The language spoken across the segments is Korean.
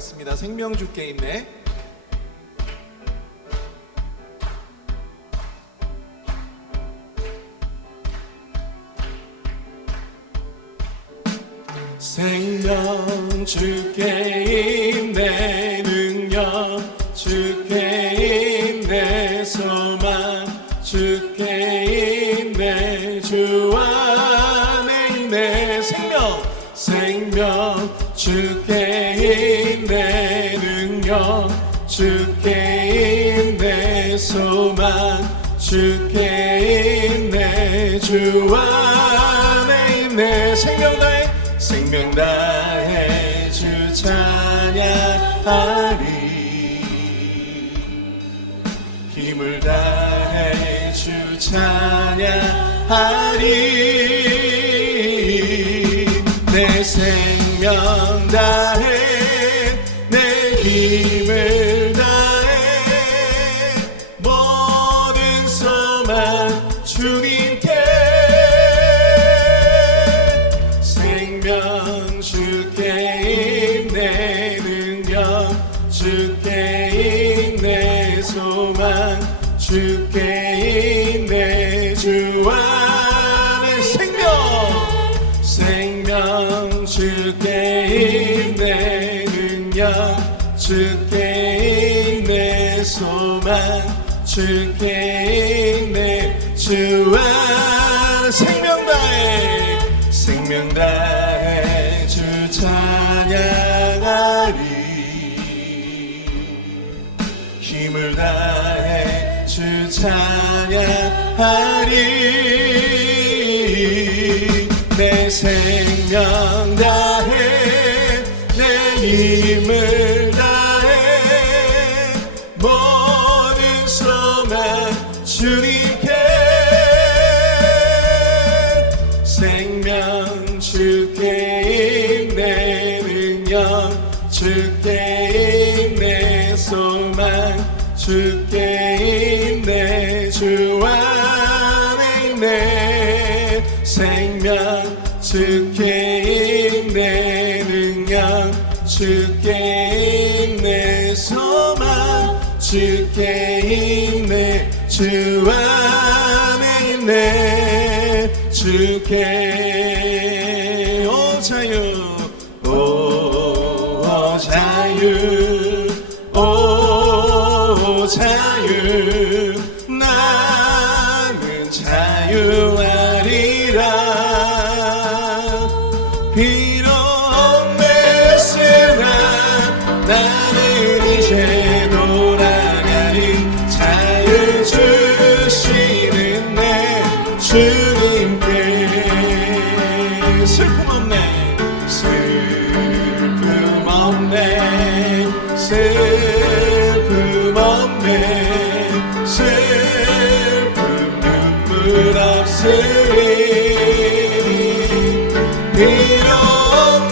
하겠습니다. 생명 주께 있네. 생명 주께 있네, 능력 주께 있네, 소망 주께 있네, 주 안에 있네. 생명 주께 있네, 능력 주께 있네, 소망 주께 있네, 주 안에 있네. 생명 다해 주 찬양하리, 힘을 다해 주 찬양하리. 내 생명 다해 내 힘을 다해 모든 소망 주님께. 생명 주께 있네, 능력 주께 있네, 소망 주께 있네, 주 안에. 생명 주께 있네, 능력 주께 있네, 소망 주께 있네, 주 안에. 생명 다해 주 찬양하리, 힘을 다해 주 찬양하리. 내 생명 다해 내 힘을 다해 모든 소망 주님께. 생명 주께 있네, 능력 주께 있네, 소망 주께 있네, 주 안에 있네. 생명 주께 있네, 능력 주께 있네, 소망 주께 있네, 주 안에 있네. 주께 오 자유, 오 자유, 오 자유, 나는 자유하리라. 비록 메시나 나는 이제 돌아가리, 자유 주시는 내 주님께. 슬픔 없네, 슬픔 없네, 슬픔 없네, 슬픔 눈물 없으리. 비록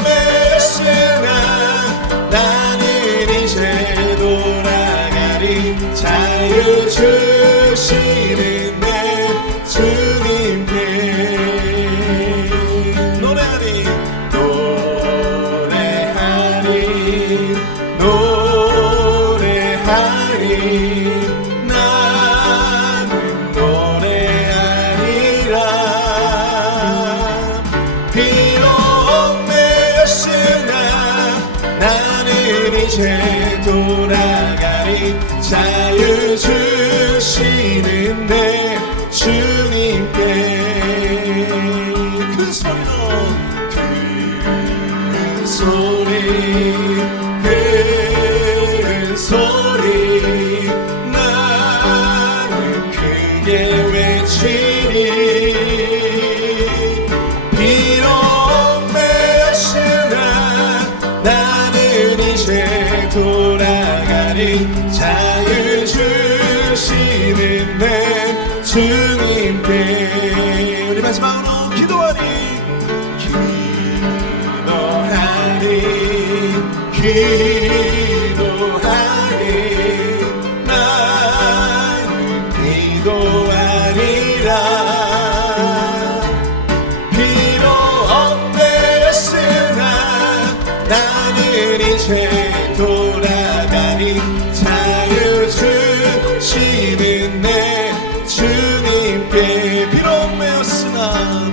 메시나 나는 이제 돌아가리, 자유 주시는 내 주님께. 노래하리, 나는 노래하리라. 비록 메시나 나는 이제 돌아가리, 자유 주시는 내 주님께. 큰 소리로, 큰 소리, 큰 소리, 나는 크게 외치리. 비록 메시나 나는 이제 돌아가리, 자유 주시는 내 주님께. 우리 마지막으로 기도하리, 나는 기도하리라. 비록 헛되었으나 나는 이제 돌아가니 자유 주시는 내 주님께 비록 매였으나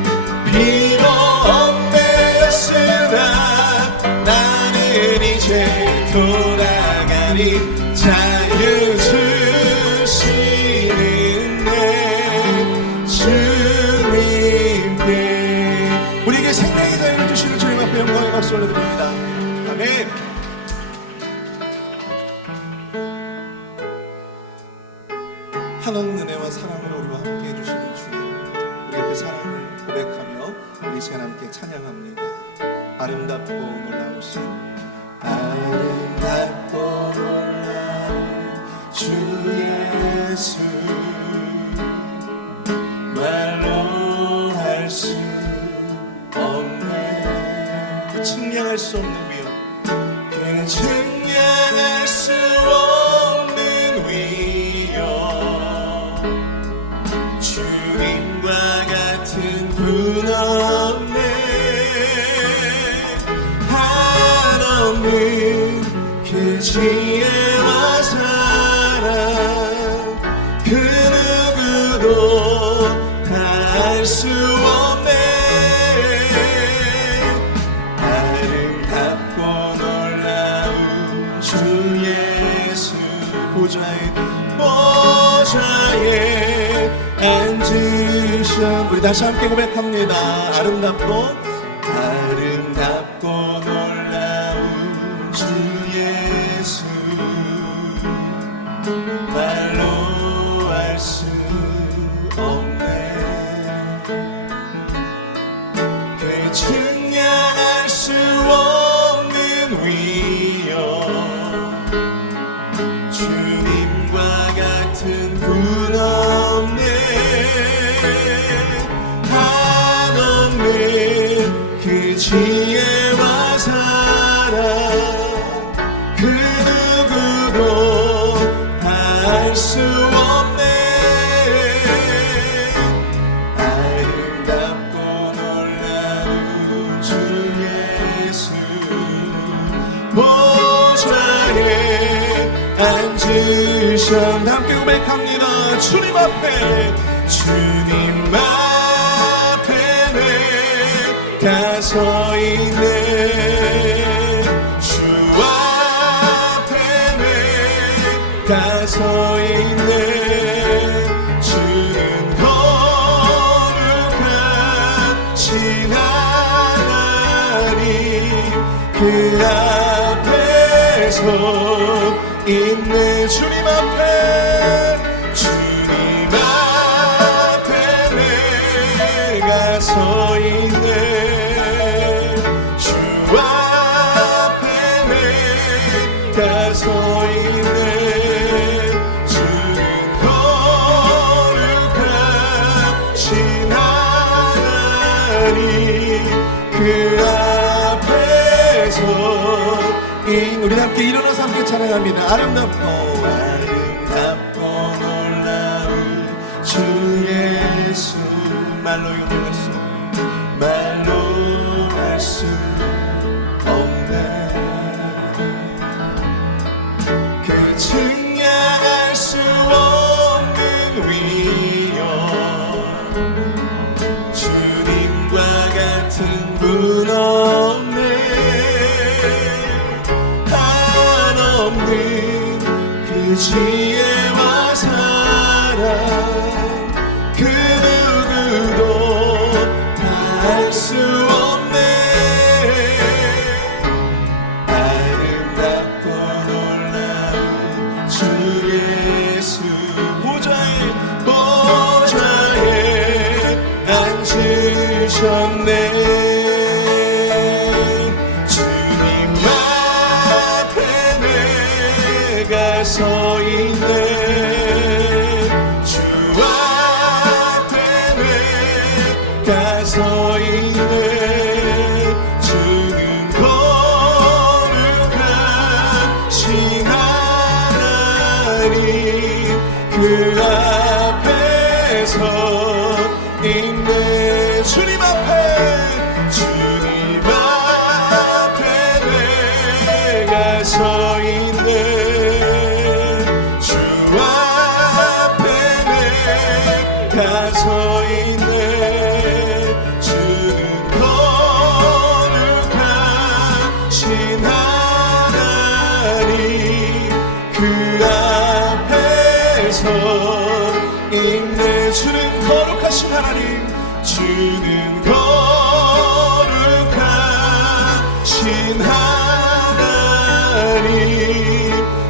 나는 이제 돌아가니 자유 주시는 내 주님께. 우리에게 생명의 자유를 주시는 주님 앞에 영광의 박수 올려드립니다. 아멘. 하나님 은혜와 사랑으로 우리와 함께 해주시는 주님, 우리의 그 사랑을 고백하며 우리 시간 함께 찬양합니다. 아름답고 놀라우신 아름답고 놀라운 주 예수, 말로 할 수 없네. 그 측량할 수 없는 위엄, 그 측량할 수 없는 위엄, 주님과 같은 분 없네. 한없는 그 지혜와 사랑, 그 누구도 다 알 수 없네. 아름답고 놀라운 주 예수, 보좌에 앉으셔. 우리 다시 함께 고백합니다. 아름답고 놀라운 주 예수, 말로 할 수 없네. 그 측량할 수 없는 위엄, 주님과 같은 분 없네. 한없는 그 지혜와 사랑, 그 누구도 다 알 수 없네. 아름답고 놀라운 주 예수, 보좌에 앉으셔. 함께 고백합니다. 주님 앞에 내가 서 있네. 주 앞에 내가 서 있네. 주는 거룩하신 하나님, 그 앞에 서 있네. 주님 앞에 내가 서 있네. 주 앞에 내가 서 있네. 주는 거룩하신 하나님, 그 앞에 서 있네. 우리 함께 일어나서 함께 찬양합니다. 아름답고 놀라운 주 예수, 말로 할 수 없네. 그 측량할 수 없는 위엄, 주님과 같은 분 없네. 한없는 그 지혜와 사랑, 그 누구도 알 수 없네. 아름답고 놀라운 주 예수, 보좌에 앉으셨네. 주님 앞에 내가 서 있네. 주 앞에 내가 서 있네. 주는 거룩하신 하나님, 그 앞에 서 있네. 주님 앞에 내가 서 서 있네. 주 앞에 내가 서 있네. 주는 거룩하신 하나님 그 앞에서 있네. 주는 거룩하신 하나님, 주는 거룩하신 하나님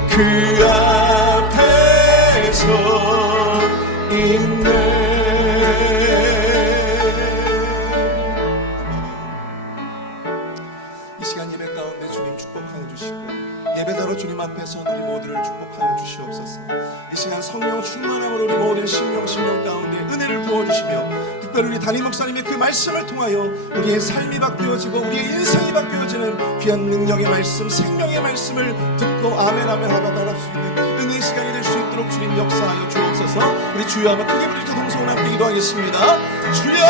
그 앞에서 있네. 이 시간 예배 가운데 주님 축복하여 주시고, 예배자로 주님 앞에서 우리 모두를 축복하여 주시옵소서. 이 시간 성령 충만함으로 우리 모든 심령 가운데 은혜를 부어주시며, 특별히 우리 담임 목사님의 그 말씀을 통하여 우리의 삶이 바뀌어지고 우리의 인생이 바뀌어지는 귀한 능력의 말씀, 생명의 말씀을 듣고 아멘 아멘 하다 나갈 수 있는 은혜의 시간이 될 수 있도록 주님 역사하여 주옵소서. 우리 주여 한번 크게 부르짖어 동성을 함께 기도하겠습니다. 주여!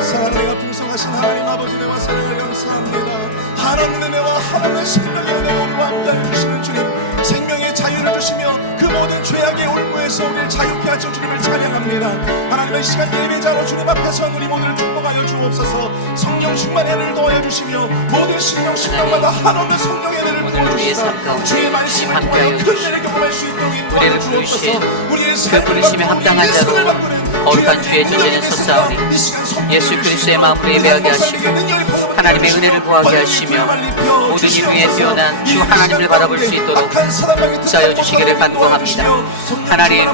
사랑과 풍성하신 하나님 아버지, 내와 사랑을 감사합니다. 하나님의 은혜와 하나님의 생명의 은혜와 우리와 함께 주시는 주님, 생명의 자유를 주시며 그 모든 죄악의 올무에서 우리를 자유케 하신 주님을 찬양합니다. 하나님의 시간 예배자로 주님 앞에서 우리 모두를 축복하여 주옵소서. 성령 충만의 은혜를 더하여 주시며 모든 심령마다 한없는 성령의 은혜를 부어주시사 주의 말씀을 통하여 큰 은혜를 경험할 수 있도록 인도하여 주옵소서. 우리의 그 부르심에 합당한 자로 거룩한 주의 존재는 섰사오니 예수 그리스도의 마음으로 예배하게 하시고 하나님의 은혜를 구하게 하시며 모든 일 위에 뛰어난 주 하나님을 바라볼 수 있도록 역사하여 주시기를 간구합니다. 하나님,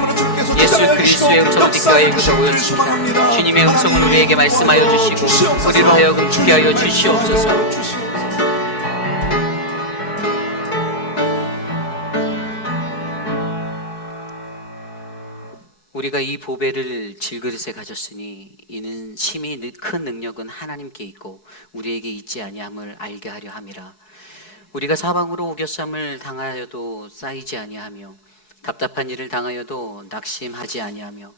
예수 그리스도의 음성을 듣게 구속하였습니다. 주님의 음성을 우리에게 말씀하여 주시고 우리로 하여금 듣게 하여 주시옵소서. 우리가 이 보배를 질그릇에 가졌으니 이는 심히 큰 능력은 하나님께 있고 우리에게 있지 아니함을 알게 하려 함이라. 우리가 사방으로 우겨쌈을 당하여도 쌓이지 아니하며 답답한 일을 당하여도 낙심하지 아니하며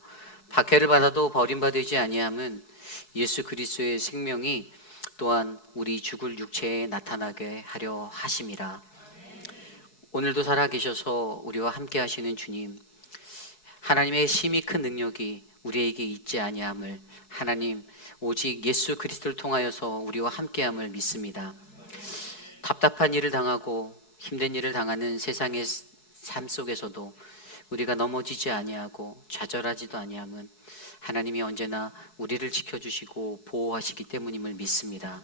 박해를 받아도 버림받지 아니함은 예수 그리스도의 생명이 또한 우리 죽을 육체에 나타나게 하려 하심이라. 오늘도 살아계셔서 우리와 함께 하시는 주님, 하나님의 심히 큰 능력이 우리에게 있지 아니함을, 하나님 오직 예수 그리스도를 통하여서 우리와 함께함을 믿습니다. 답답한 일을 당하고 힘든 일을 당하는 세상의 삶 속에서도 우리가 넘어지지 아니하고 좌절하지도 아니함은 하나님이 언제나 우리를 지켜주시고 보호하시기 때문임을 믿습니다.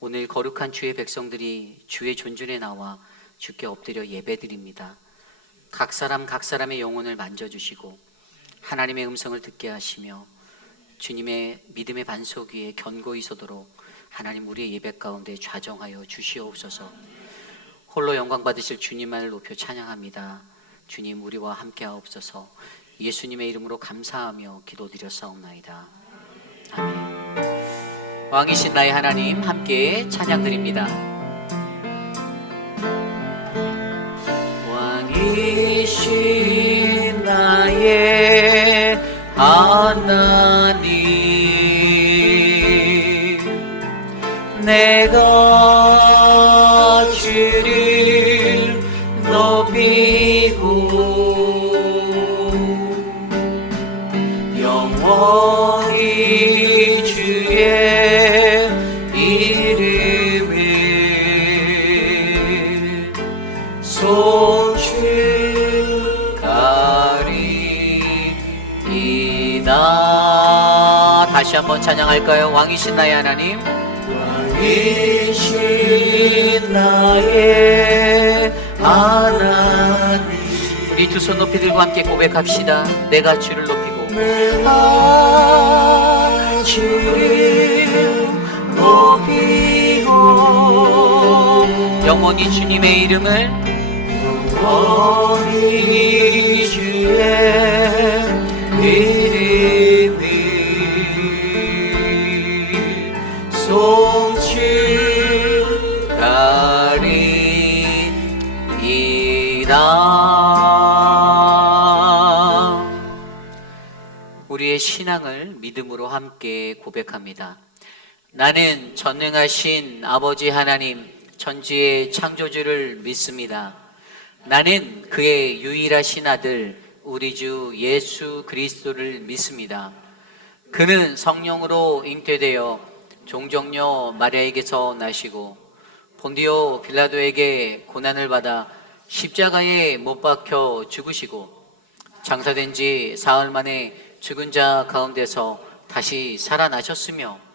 오늘 거룩한 주의 백성들이 주의 존전에 나와 주께 엎드려 예배드립니다. 각 사람의 영혼을 만져주시고 하나님의 음성을 듣게 하시며 주님의 믿음의 반석 위에 견고히 서도록 하나님 우리의 예배 가운데 좌정하여 주시옵소서. 홀로 영광 받으실 주님만을 높여 찬양합니다. 주님 우리와 함께 하옵소서. 예수님의 이름으로 감사하며 기도드렸사옵나이다. 아멘. 왕이신 나의 하나님 함께 찬양드립니다. 왕이신 나의 하나님, 내가 주를 높이고 영원히 주의 이름을 송축하리이다. 다시 한번 찬양할까요? 왕이신 나의 하나님, 왕이신 나의 하나님. 우리 두 손 높이 들고 함께 고백합시다. 내가 주를 높이고 내가 주를 높이고 영원히 주님의 이름을 영원히 주의 이름을 송축하리이다. 우리의 신앙을 믿음으로 함께 고백합니다. 나는 전능하신 아버지 하나님 천지의 창조주를 믿습니다. 나는 그의 유일하신 아들 우리 주 예수 그리스도를 믿습니다. 그는 성령으로 잉태되어 종정녀 마리아에게서 나시고 본디오 빌라도에게 고난을 받아 십자가에 못 박혀 죽으시고 장사된 지 사흘 만에 죽은 자 가운데서 다시 살아나셨으며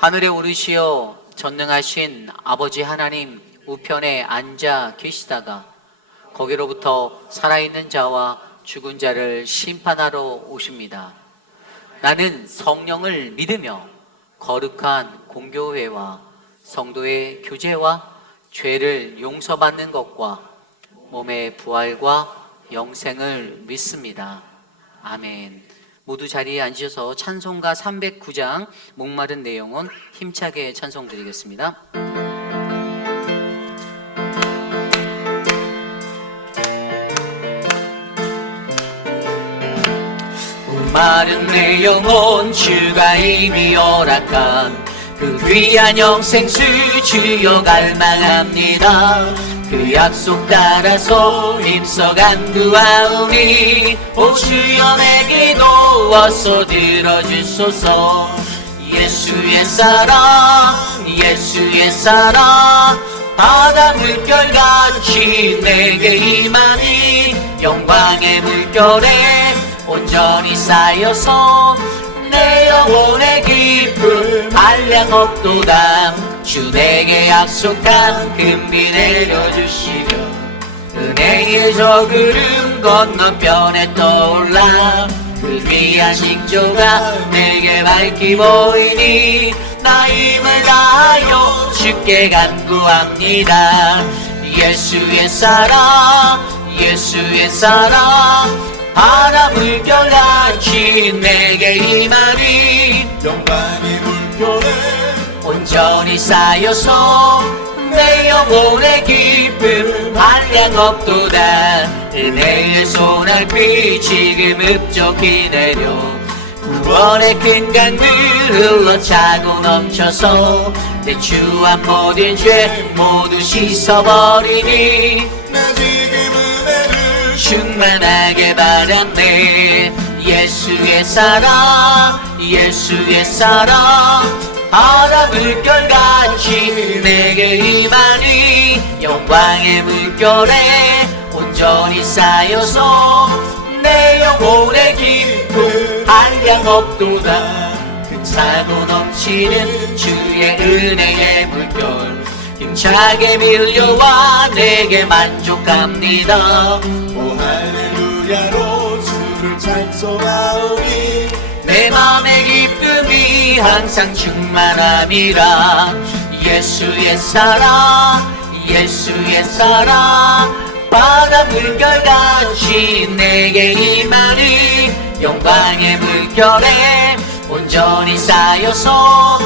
하늘에 오르시어 전능하신 아버지 하나님 우편에 앉아 계시다가 거기로부터 살아있는 자와 죽은 자를 심판하러 오십니다. 나는 성령을 믿으며 거룩한 공교회와 성도의 교제와 죄를 용서받는 것과 몸의 부활과 영생을 믿습니다. 아멘. 모두 자리에 앉으셔서 찬송가 309장 목마른 내용은 힘차게 찬송드리겠습니다. 목마른 내 영혼 주가 이미 허락한 그 귀한 영생수 주여 갈망합니다. 그 약속 따라서 힘써 간구하오니 오 주여 내 기도 어서 들어주소서. 예수의 사랑 예수의 사랑 바다 물결같이 내게 임하니 영광의 물결에 온전히 쌓여서 내 영혼의 기쁨 한량없도다. 주 내게 약속한 금비 내려주시며 은혜의 저 구름 건너편에 떠올라 그 귀한 징조가 내게 밝히 보이니 나 힘을 다하여 주께 간구합니다. 예수의 사랑 예수의 사랑 바다 물결같이 내게 임하니 영광의 물결에 온전히 쌓여서 내 영혼의 기쁨 한량없도다. 은혜의 손알피 지금 흡족히 내려 구원의 큰 강물 흘러차고 넘쳐서 내 주와 모든 죄 모두 씻어버리니 나 지금 은혜를 충만하게 받았네. 예수의 사랑 예수의 사랑 바다 물결같이 내게 임하니 영광의 물결에 온전히 쌓여서 내 영혼의 기쁨 한량없도다. 차고 넘치는 주의 은혜의 물결 힘차게 밀려와 내게 만족합니다. 오 할렐루야로 주를 찬송하오니 내 맘의 기쁨이 항상 충만함이라. 예수의 사랑 예수의 사랑 바다 물결같이 내게 임하니 영광의 물결에 온전히 쌓여서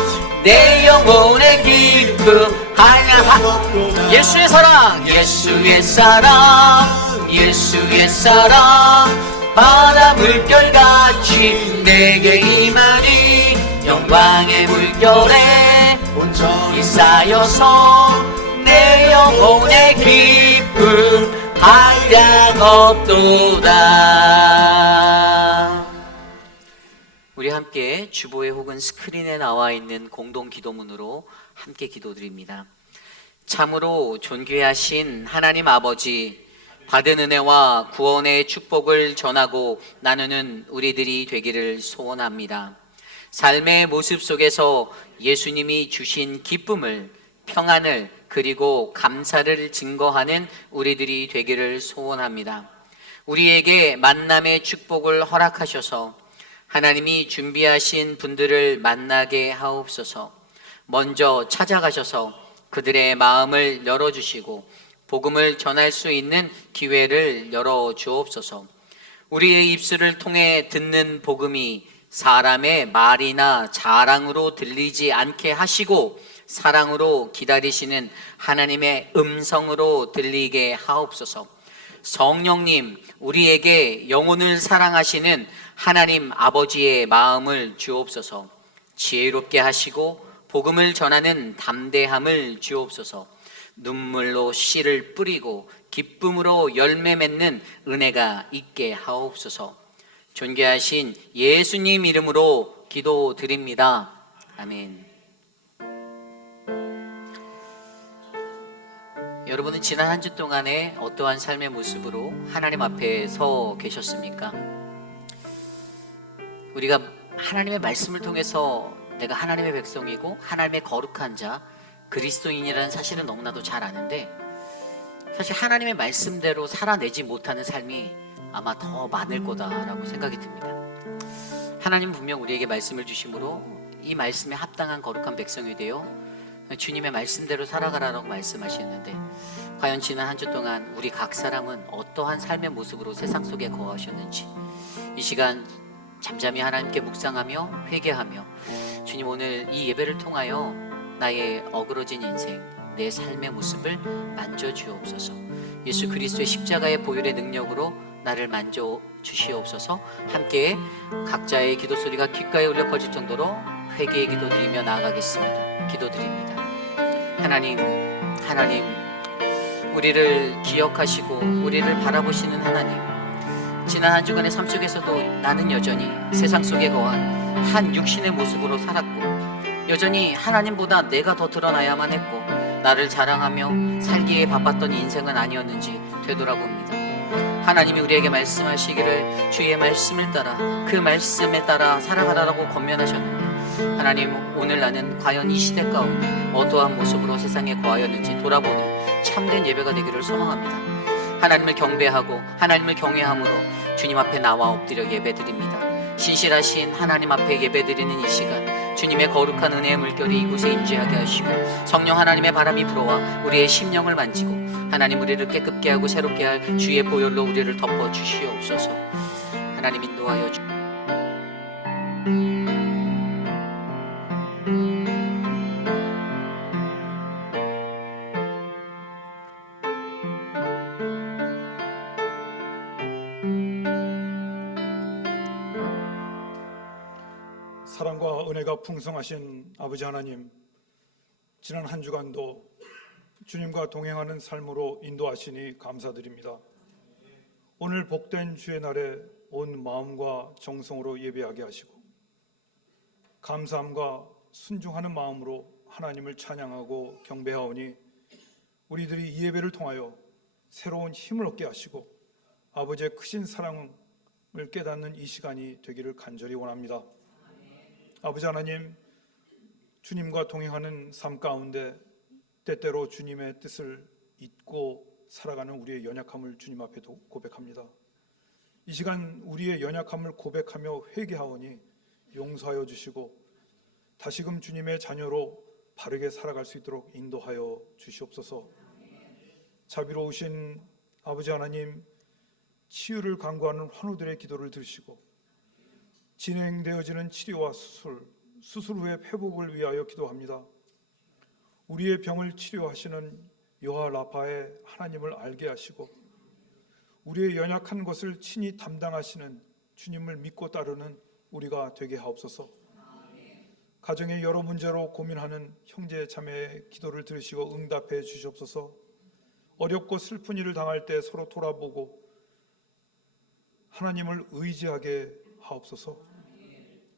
내 영혼의 기쁨 한량없도다. 예수의 사랑 예수의 사랑 예수의 사랑 바다 물결같이 내게 임하니 영광의 물결에 온전히 쌓여서 내 영혼의 기쁨 한량없도다. 우리 함께 주보에 혹은 스크린에 나와 있는 공동 기도문으로 함께 기도드립니다. 참으로 존귀하신 하나님 아버지, 받은 은혜와 구원의 축복을 전하고 나누는 우리들이 되기를 소원합니다. 삶의 모습 속에서 예수님이 주신 기쁨을, 평안을, 그리고 감사를 증거하는 우리들이 되기를 소원합니다. 우리에게 만남의 축복을 허락하셔서 하나님이 준비하신 분들을 만나게 하옵소서. 먼저 찾아가셔서 그들의 마음을 열어주시고 복음을 전할 수 있는 기회를 열어주옵소서. 우리의 입술을 통해 듣는 복음이 사람의 말이나 자랑으로 들리지 않게 하시고 사랑으로 기다리시는 하나님의 음성으로 들리게 하옵소서. 성령님, 우리에게 영혼을 사랑하시는 하나님 아버지의 마음을 주옵소서. 지혜롭게 하시고 복음을 전하는 담대함을 주옵소서. 눈물로 씨를 뿌리고 기쁨으로 열매 맺는 은혜가 있게 하옵소서. 존귀하신 예수님 이름으로 기도드립니다. 아멘. 여러분은 지난 한 주 동안에 어떠한 삶의 모습으로 하나님 앞에 서 계셨습니까? 우리가 하나님의 말씀을 통해서 내가 하나님의 백성이고 하나님의 거룩한 자, 그리스도인이라는 사실은 너무나도 잘 아는데, 사실 하나님의 말씀대로 살아내지 못하는 삶이 아마 더 많을 거다라고 생각이 듭니다. 하나님 분명 우리에게 말씀을 주심으로 이 말씀에 합당한 거룩한 백성이 되어 주님의 말씀대로 살아가라라고 말씀하시는데, 과연 지난 한 주 동안 우리 각 사람은 어떠한 삶의 모습으로 세상 속에 거하셨는지 이 시간 잠잠히 하나님께 묵상하며 회개하며, 주님 오늘 이 예배를 통하여 나의 어그러진 인생, 내 삶의 모습을 만져주옵소서. 예수 그리스도의 십자가의 보혈의 능력으로 나를 만져주시옵소서. 함께 각자의 기도 소리가 귓가에 울려 퍼질 정도로 회개의 기도 드리며 나아가겠습니다. 기도드립니다. 하나님, 우리를 기억하시고 우리를 바라보시는 하나님, 지난 한 주간의 삶 속에서도 나는 여전히 세상 속에 거한 한 육신의 모습으로 살았고, 여전히 하나님보다 내가 더 드러나야만 했고, 나를 자랑하며 살기에 바빴던 인생은 아니었는지 되돌아봅니다. 하나님이 우리에게 말씀하시기를 주의 말씀을 따라, 그 말씀에 따라 살아가라고 권면하셨는데, 하나님 오늘 나는 과연 이 시대 가운데 어떠한 모습으로 세상에 거하였는지 돌아보는 참된 예배가 되기를 소망합니다. 하나님을 경배하고 하나님을 경외함으로 주님 앞에 나와 엎드려 예배드립니다. 신실하신 하나님 앞에 예배드리는 이 시간, 주님의 거룩한 은혜의 물결이 이곳에 임재하게 하시고, 성령 하나님의 바람이 불어와 우리의 심령을 만지고 하나님 우리를 깨끗게 하고 새롭게 할 주의 보혈로 우리를 덮어 주시옵소서. 하나님 인도하여 주. 사랑과 은혜가 풍성하신 아버지 하나님, 지난 한 주간도 주님과 동행하는 삶으로 인도하시니 감사드립니다. 오늘 복된 주의 날에 온 마음과 정성으로 예배하게 하시고, 감사함과 순종하는 마음으로 하나님을 찬양하고 경배하오니, 우리들이 이 예배를 통하여 새로운 힘을 얻게 하시고 아버지의 크신 사랑을 깨닫는 이 시간이 되기를 간절히 원합니다. 아버지 하나님, 주님과 동행하는 삶 가운데 때때로 주님의 뜻을 잊고 살아가는 우리의 연약함을 주님 앞에 고백합니다. 이 시간 우리의 연약함을 고백하며 회개하오니 용서하여 주시고 다시금 주님의 자녀로 바르게 살아갈 수 있도록 인도하여 주시옵소서. 자비로우신 아버지 하나님, 치유를 간구하는 환우들의 기도를 들으시고 진행되어지는 치료와 수술 후의 회복을 위하여 기도합니다. 우리의 병을 치료하시는 여호와 라파의 하나님을 알게 하시고, 우리의 연약한 것을 친히 담당하시는 주님을 믿고 따르는 우리가 되게 하옵소서. 가정의 여러 문제로 고민하는 형제 자매의 기도를 들으시고 응답해 주시옵소서. 어렵고 슬픈 일을 당할 때 서로 돌아보고 하나님을 의지하게 하옵소서.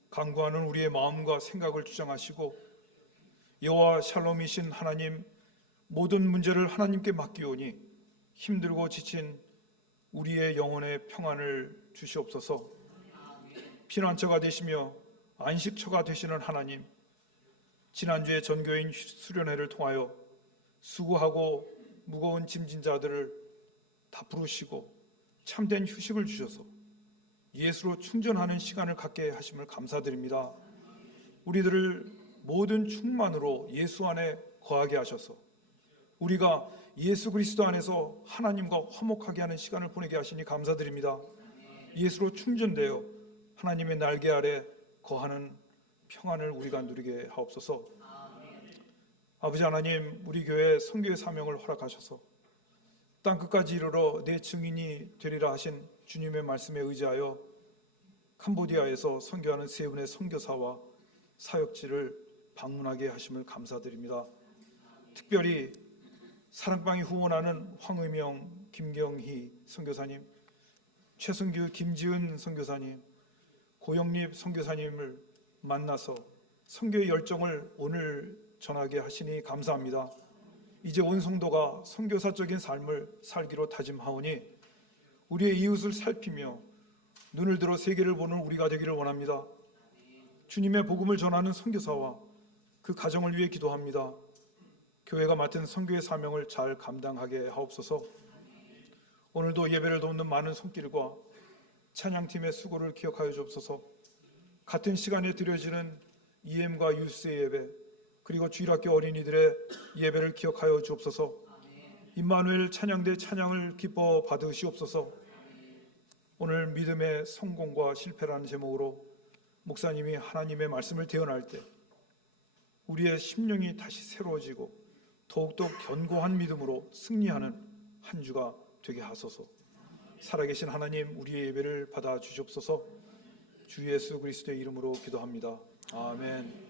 간구하는 우리의 마음과 생각을 주장하시고, 여호와 샬롬이신 하나님, 모든 문제를 하나님께 맡기오니 힘들고 지친 우리의 영혼의 평안을 주시옵소서. 피난처가 되시며 안식처가 되시는 하나님, 지난주에 전교인 수련회를 통하여 수고하고 무거운 짐진 자들을 다 부르시고 참된 휴식을 주셔서 예수로 충전하는 시간을 갖게 하심을 감사드립니다. 우리들을 모든 충만으로 예수 안에 거하게 하셔서 우리가 예수 그리스도 안에서 하나님과 화목하게 하는 시간을 보내게 하시니 감사드립니다. 예수로 충전되어 하나님의 날개 아래 거하는 평안을 우리가 누리게 하옵소서. 아버지 하나님, 우리 교회 선교의 사명을 허락하셔서 땅끝까지 이르러 내 증인이 되리라 하신 주님의 말씀에 의지하여 캄보디아에서 선교하는 세 분의 선교사와 사역지를 방문하게 하심을 감사드립니다. 특별히 사랑방이 후원하는 황의명, 김경희 선교사님, 최승규, 김지은 선교사님, 고영립 선교사님을 만나서 선교의 열정을 오늘 전하게 하시니 감사합니다. 이제 온 성도가 선교사적인 삶을 살기로 다짐하오니 우리의 이웃을 살피며 눈을 들어 세계를 보는 우리가 되기를 원합니다. 주님의 복음을 전하는 선교사와 그 가정을 위해 기도합니다. 교회가 맡은 선교의 사명을 잘 감당하게 하옵소서. 오늘도 예배를 돕는 많은 손길과 찬양팀의 수고를 기억하여 주옵소서. 같은 시간에 드려지는 EM과 유스의 예배, 그리고 주일학교 어린이들의 예배를 기억하여 주옵소서. 임마누엘 찬양대 찬양을 기뻐 받으시옵소서. 오늘 믿음의 성공과 실패라는 제목으로 목사님이 하나님의 말씀을 대언할 때 우리의 심령이 다시 새로워지고 더욱더 견고한 믿음으로 승리하는 한 주가 되게 하소서. 살아계신 하나님, 우리의 예배를 받아 주시옵소서. 주 예수 그리스도의 이름으로 기도합니다. 아멘.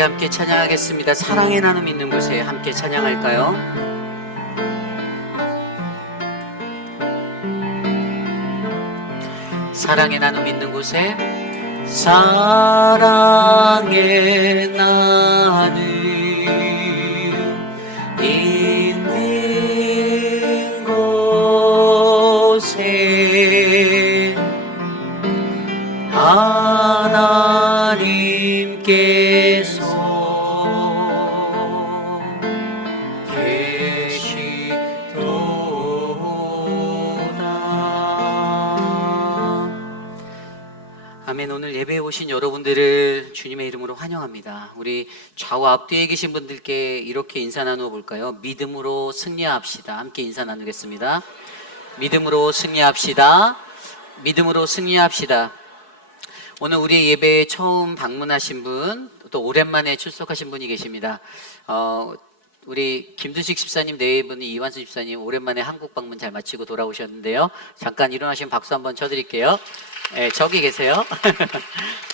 우리 함께 찬양하겠습니다. 사랑의 나눔 있는 곳에 함께 찬양할까요? 사랑의 나눔 있는 곳에 사랑의 나눔 있는 곳에 하나님께서 아멘. 오늘 예배에 오신 여러분들을 주님의 이름으로 환영합니다. 우리 좌우 앞뒤에 계신 분들께 이렇게 인사 나누어 볼까요? 믿음으로 승리합시다. 함께 인사 나누겠습니다. 믿음으로 승리합시다. 믿음으로 승리합시다. 오늘 우리 예배에 처음 방문하신 분, 또 오랜만에 출석하신 분이 계십니다. 우리 김두식 집사님 네 분이 이완수 집사님 오랜만에 한국 방문 잘 마치고 돌아오셨는데요. 잠깐 일어나시면 박수 한번 쳐드릴게요. 네, 저기 계세요.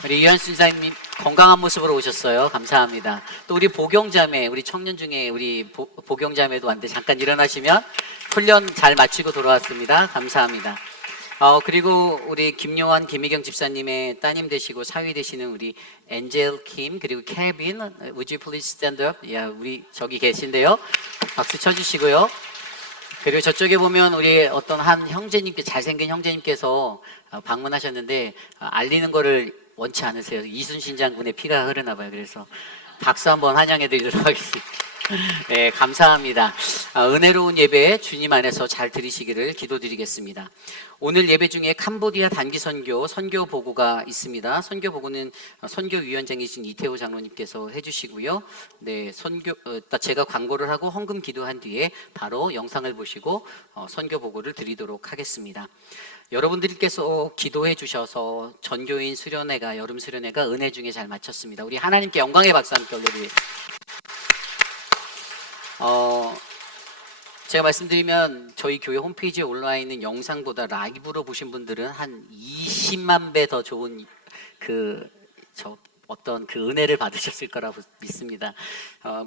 우리 이완수 집사님 건강한 모습으로 오셨어요. 감사합니다. 또 우리 보경자매, 우리 청년 중에 우리 보경자매도 왔는데 잠깐 일어나시면 훈련 잘 마치고 돌아왔습니다. 감사합니다. 그리고 우리 김요한, 김희경 집사님의 따님 되시고 사위 되시는 우리 엔젤 킴, 그리고 케빈, would you please stand up? 야, 우리 저기 계신데요. 박수 쳐주시고요. 그리고 저쪽에 보면 우리 어떤 한 형제님께, 잘생긴 형제님께서 방문하셨는데 알리는 거를 원치 않으세요. 이순신 장군의 피가 흐르나 봐요. 그래서 박수 한번 환영해 드리도록 하겠습니다. 네, 감사합니다. 은혜로운 예배 주님 안에서 잘 들으시기를 기도드리겠습니다. 오늘 예배 중에 캄보디아 단기 선교 보고가 있습니다. 선교 보고는 선교위원장이신 이태호 장로님께서 해주시고요. 네, 제가 광고를 하고 헌금 기도한 뒤에 바로 영상을 보시고 선교 보고를 드리도록 하겠습니다. 여러분들께서 기도해 주셔서 전교인 수련회가, 여름 수련회가 은혜 중에 잘 마쳤습니다. 우리 하나님께 영광의 박수 함께 올려드리겠습니다. 제가 말씀드리면 저희 교회 홈페이지에 올라와 있는 영상보다 라이브로 보신 분들은 한 20만 배 더 좋은 어떤 그 은혜를 받으셨을 거라고 믿습니다.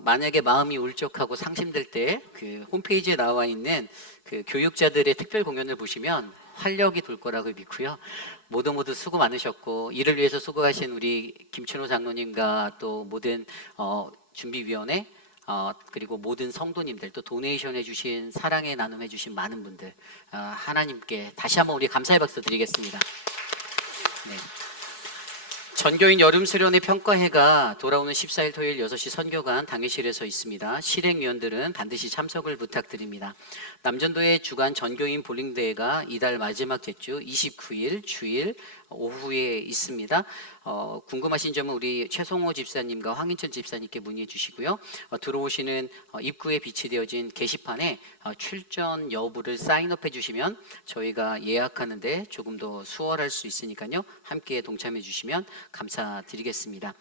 만약에 마음이 울적하고 상심될 때 그 홈페이지에 나와 있는 그 교육자들의 특별 공연을 보시면 활력이 돌 거라고 믿고요. 모두 수고 많으셨고, 이를 위해서 수고하신 우리 김춘호 장로님과 또 모든 준비위원회, 그리고 모든 성도님들, 또 도네이션 해주신, 사랑의 나눔 해주신 많은 분들, 하나님께 다시 한번 우리 감사의 박수 드리겠습니다. 네. 전교인 여름 수련회 평가회가 돌아오는 14일 토요일 6시 선교관 당회실에서 있습니다. 실행위원들은 반드시 참석을 부탁드립니다. 남전도의 주간 전교인 볼링대회가 이달 마지막 제주 29일 주일 오후에 있습니다. 궁금하신 점은 우리 최성호 집사님과 황인철 집사님께 문의해 주시고요. 들어오시는 입구에 비치되어진 게시판에 출전 여부를 사인업해 주시면 저희가 예약하는데 조금 더 수월할 수 있으니까요. 함께 동참해 주시면 감사드리겠습니다.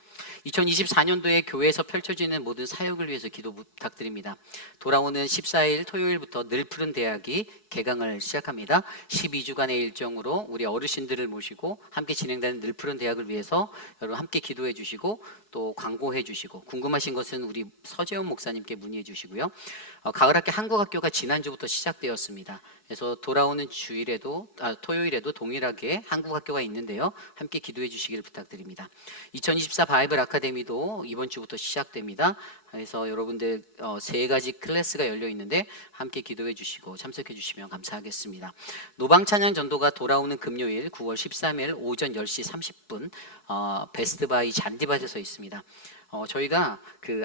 2024년도에 교회에서 펼쳐지는 모든 사역을 위해서 기도 부탁드립니다. 돌아오는 14일 토요일부터 늘 푸른 대학이 개강을 시작합니다. 12주간의 일정으로 우리 어르신들을 모시고 함께 진행되는 늘 푸른 대학을 위해서 여러분 함께 기도해 주시고 또 광고해 주시고, 궁금하신 것은 우리 서재원 목사님께 문의해 주시고요. 가을학기 한국학교가 지난주부터 시작되었습니다. 그래서 돌아오는 토요일에도 동일하게 한국학교가 있는데요. 함께 기도해 주시길 부탁드립니다. 2024 바이블 아카데미도 이번 주부터 시작됩니다. 그래서 여러분들 3가지 클래스가 열려 있는데 함께 기도해 주시고 참석해 주시면 감사하겠습니다. 노방찬양 전도가 돌아오는 금요일 9월 13일 오전 10시 30분 베스트바이 잔디밭에서 있습니다. 저희가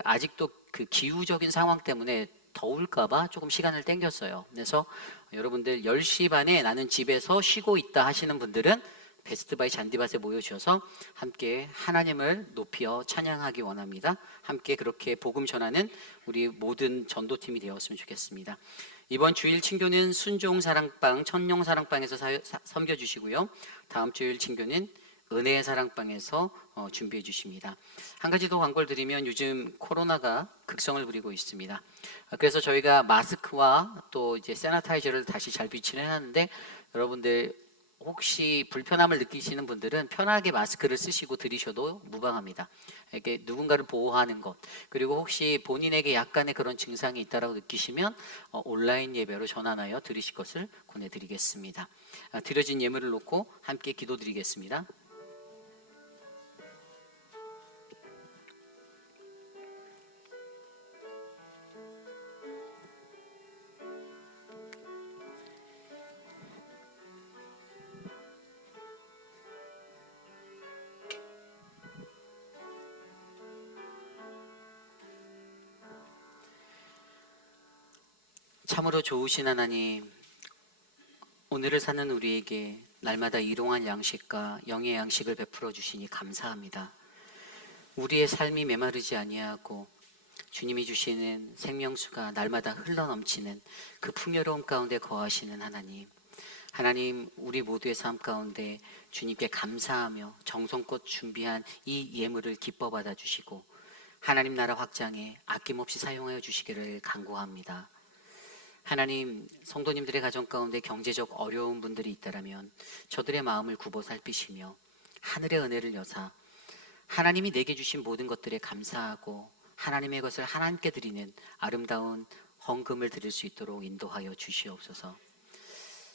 아직도 기후적인 상황 때문에 더울까봐 조금 시간을 땡겼어요. 그래서 여러분들 10시 반에 나는 집에서 쉬고 있다 하시는 분들은 베스트바이 잔디밭에 모여주셔서 함께 하나님을 높여 찬양하기 원합니다. 함께 그렇게 복음 전하는 우리 모든 전도팀이 되었으면 좋겠습니다. 이번 주일 친교는 순종사랑방, 천룡사랑방에서 섬겨주시고요. 다음 주일 친교는 은혜의 사랑방에서 준비해 주십니다. 한 가지 더 광고를 드리면 요즘 코로나가 극성을 부리고 있습니다. 그래서 저희가 마스크와 또 이제 세니타이저를 다시 잘 비치는 하는데 여러분들 혹시 불편함을 느끼시는 분들은 편하게 마스크를 쓰시고 들이셔도 무방합니다. 이렇게 누군가를 보호하는 것, 그리고 혹시 본인에게 약간의 그런 증상이 있다고 느끼시면 온라인 예배로 전환하여 드리실 것을 권해드리겠습니다. 드려진 예물을 놓고 함께 기도드리겠습니다. 참으로 좋으신 하나님, 오늘을 사는 우리에게 날마다 일용할 양식과 영의 양식을 베풀어 주시니 감사합니다. 우리의 삶이 메마르지 아니하고 주님이 주시는 생명수가 날마다 흘러넘치는 그 풍요로움 가운데 거하시는 하나님, 하나님, 우리 모두의 삶 가운데 주님께 감사하며 정성껏 준비한 이 예물을 기뻐 받아주시고 하나님 나라 확장에 아낌없이 사용하여 주시기를 간구합니다. 하나님, 성도님들의 가정 가운데 경제적 어려운 분들이 있다라면 저들의 마음을 굽어 살피시며 하늘의 은혜를 여사 하나님이 내게 주신 모든 것들에 감사하고 하나님의 것을 하나님께 드리는 아름다운 헌금을 드릴 수 있도록 인도하여 주시옵소서.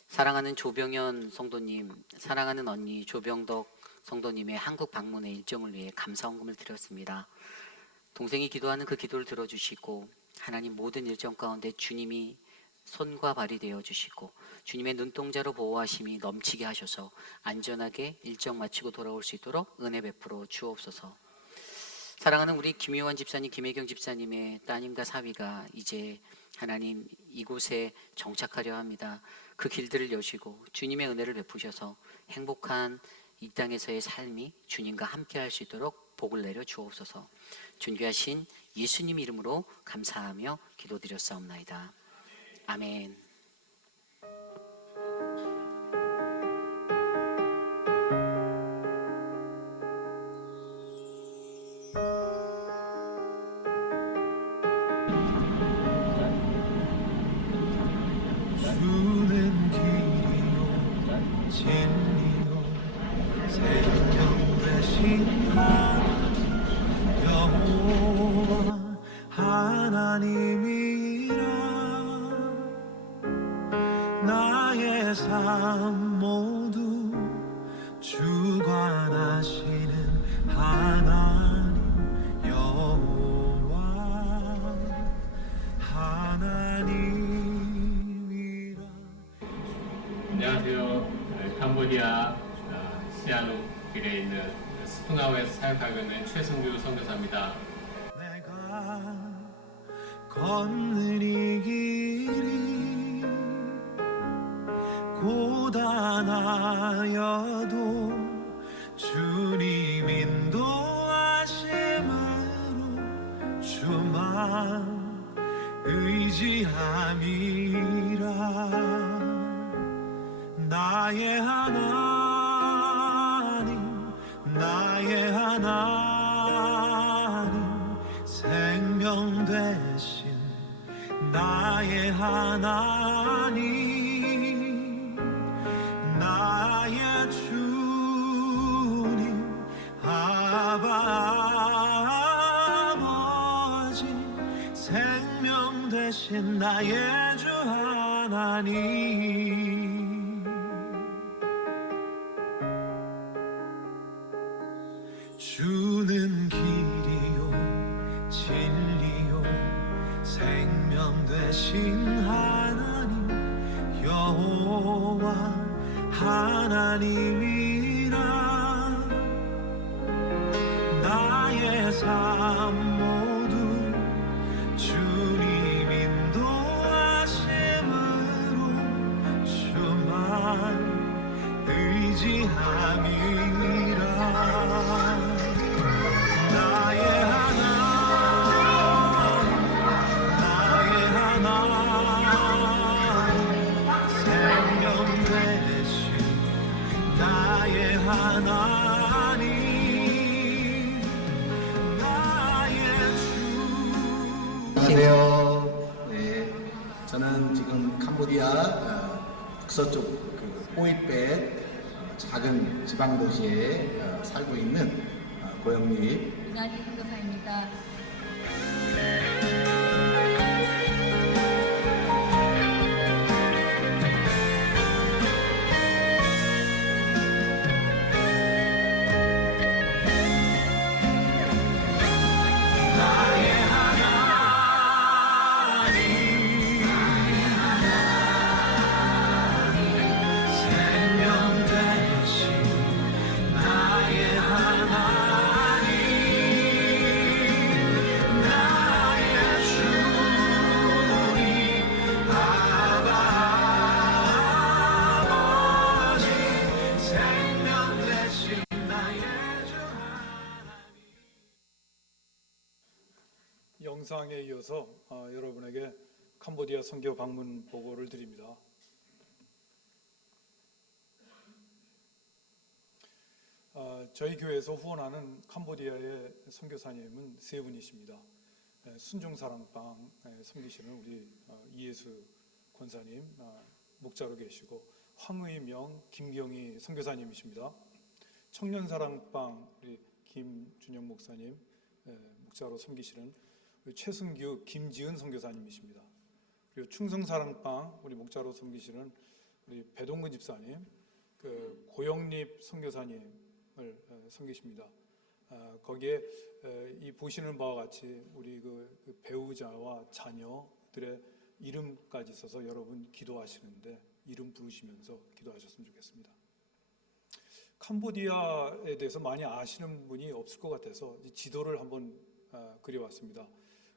사랑하는 조병현 성도님, 사랑하는 언니 조병덕 성도님의 한국 방문의 일정을 위해 감사 헌금을 드렸습니다. 동생이 기도하는 그 기도를 들어주시고 하나님 모든 일정 가운데 주님이 손과 발이 되어 주시고 주님의 눈동자로 보호하심이 넘치게 하셔서 안전하게 일정 마치고 돌아올 수 있도록 은혜 베풀어 주옵소서. 사랑하는 우리 김효원 집사님, 김혜경 집사님의 따님과 사위가 이제 하나님 이곳에 정착하려 합니다. 그 길들을 여시고 주님의 은혜를 베푸셔서 행복한 이 땅에서의 삶이 주님과 함께 할 수 있도록 복을 내려 주옵소서. 존귀하신 예수님 이름으로 감사하며 기도드렸사옵나이다. 아멘. 주는 길이요 진리요 생명 되신 여호와 하나님이라. 나의 삶 모두 주관하시는 하나님 여호와 하나님이라. 안녕하세요. 캄보디아 시아누길에 있는 스푸나우에서 사역하고 있는 최승규 선교사입니다. 내가 걷는 이 길이 고단하여도 주님 인도하심으로 주만 의지함이라. 나의 하나님, 나의 하나님, 생명 되신 나의 하나님, 나의 주님, 아버지, 생명 되신 나의 주 하나님. 주는 길이요 진리요 생명 되신 하나님 여호와 하나님이라. 나의 삶 모두 주님 인도하심으로 주만 의지함이라. 나의 하나님, 나의 하나님, 생명 되신 나의 하나님, 나의 주. 안녕하세요. 저는 지금 캄보디아 북서쪽 호이펫 작은 지방 도시에 살고 있는 고영립 이난희 선교사입니다. 영상에 이어서 여러분에게 캄보디아 선교 방문 보고를 드립니다. 저희 교회에서 후원하는 캄보디아의 선교사님은 세 분이십니다. 순종사랑방 섬기시는 우리 이예수 권사님 목자로 계시고, 황의명 김경희 선교사님이십니다. 청년사랑방 우리 김준영 목사님 목자로 섬기시는 우리 최승규 김지은 선교사님이십니다. 그리고 충성사랑방 우리 목자로 섬기시는 우리 배동근 집사님, 그 고영립 선교사님을 섬기십니다. 거기에 이 보시는 바와 같이 우리 그 배우자와 자녀들의 이름까지 있어서 여러분 기도하시는데 이름 부르시면서 기도하셨으면 좋겠습니다. 캄보디아에 대해서 많이 아시는 분이 없을 것 같아서 지도를 한번 그려왔습니다.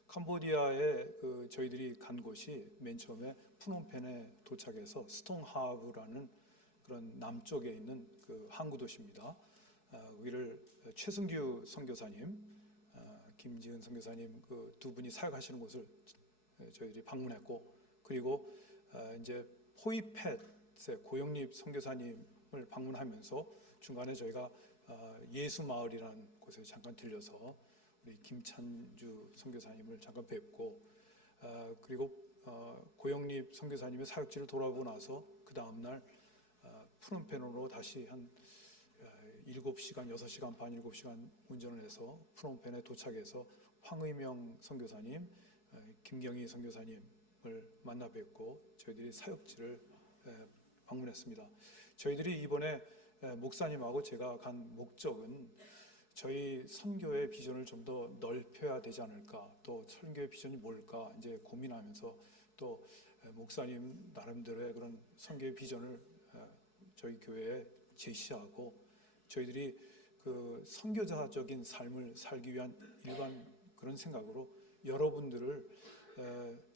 캄보디아에 저희들이 간 곳이 맨 처음에 푸놈펜에 도착해서 스통하브라는 그런 남쪽에 있는 그 항구 도시입니다. 거기를 최승규 선교사님, 김지은 선교사님 그 두 분이 사역하시는 곳을 저희들이 방문했고, 그리고 이제 포이펫의 고영립 선교사님을 방문하면서 중간에 저희가 예수마을이라는 곳에 잠깐 들려서 우리 김찬주 선교사님을 잠깐 뵙고, 그리고 고영립 선교사님의 사역지를 돌아보고 나서 그 다음날 푸놈펜으로 다시 한 7시간, 6시간 반, 7시간 운전을 해서 푸놈펜에 도착해서 황의명 선교사님, 김경희 선교사님을 만나 뵙고 저희들이 사역지를 방문했습니다. 저희들이 이번에 목사님하고 제가 간 목적은 저희 선교의 비전을 좀 더 넓혀야 되지 않을까, 또 선교의 비전이 뭘까 이제 고민하면서 또 목사님 나름대로의 그런 선교의 비전을 저희 교회에 제시하고, 저희들이 그 선교자적인 삶을 살기 위한 일반 그런 생각으로 여러분들을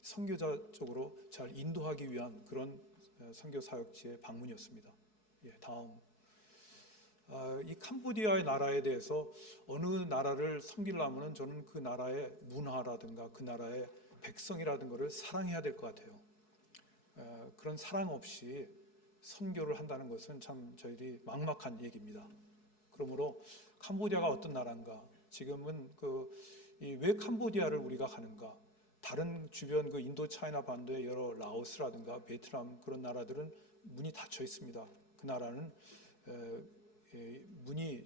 선교자적으로 잘 인도하기 위한 그런 선교 사역지의 방문이었습니다. 다음. 이 캄보디아의 나라에 대해서 어느 나라를 섬기려면 저는 그 나라의 문화라든가 그 나라의 백성이라든가를 사랑해야 될 것 같아요. 그런 사랑 없이 선교를 한다는 것은 참 저희들이 막막한 얘기입니다. 그러므로 캄보디아가 어떤 나라인가, 지금은 왜 캄보디아를 우리가 가는가, 다른 주변 그 인도 차이나 반도의 여러 라오스라든가 베트남 그런 나라들은 문이 닫혀 있습니다. 그 나라는 문이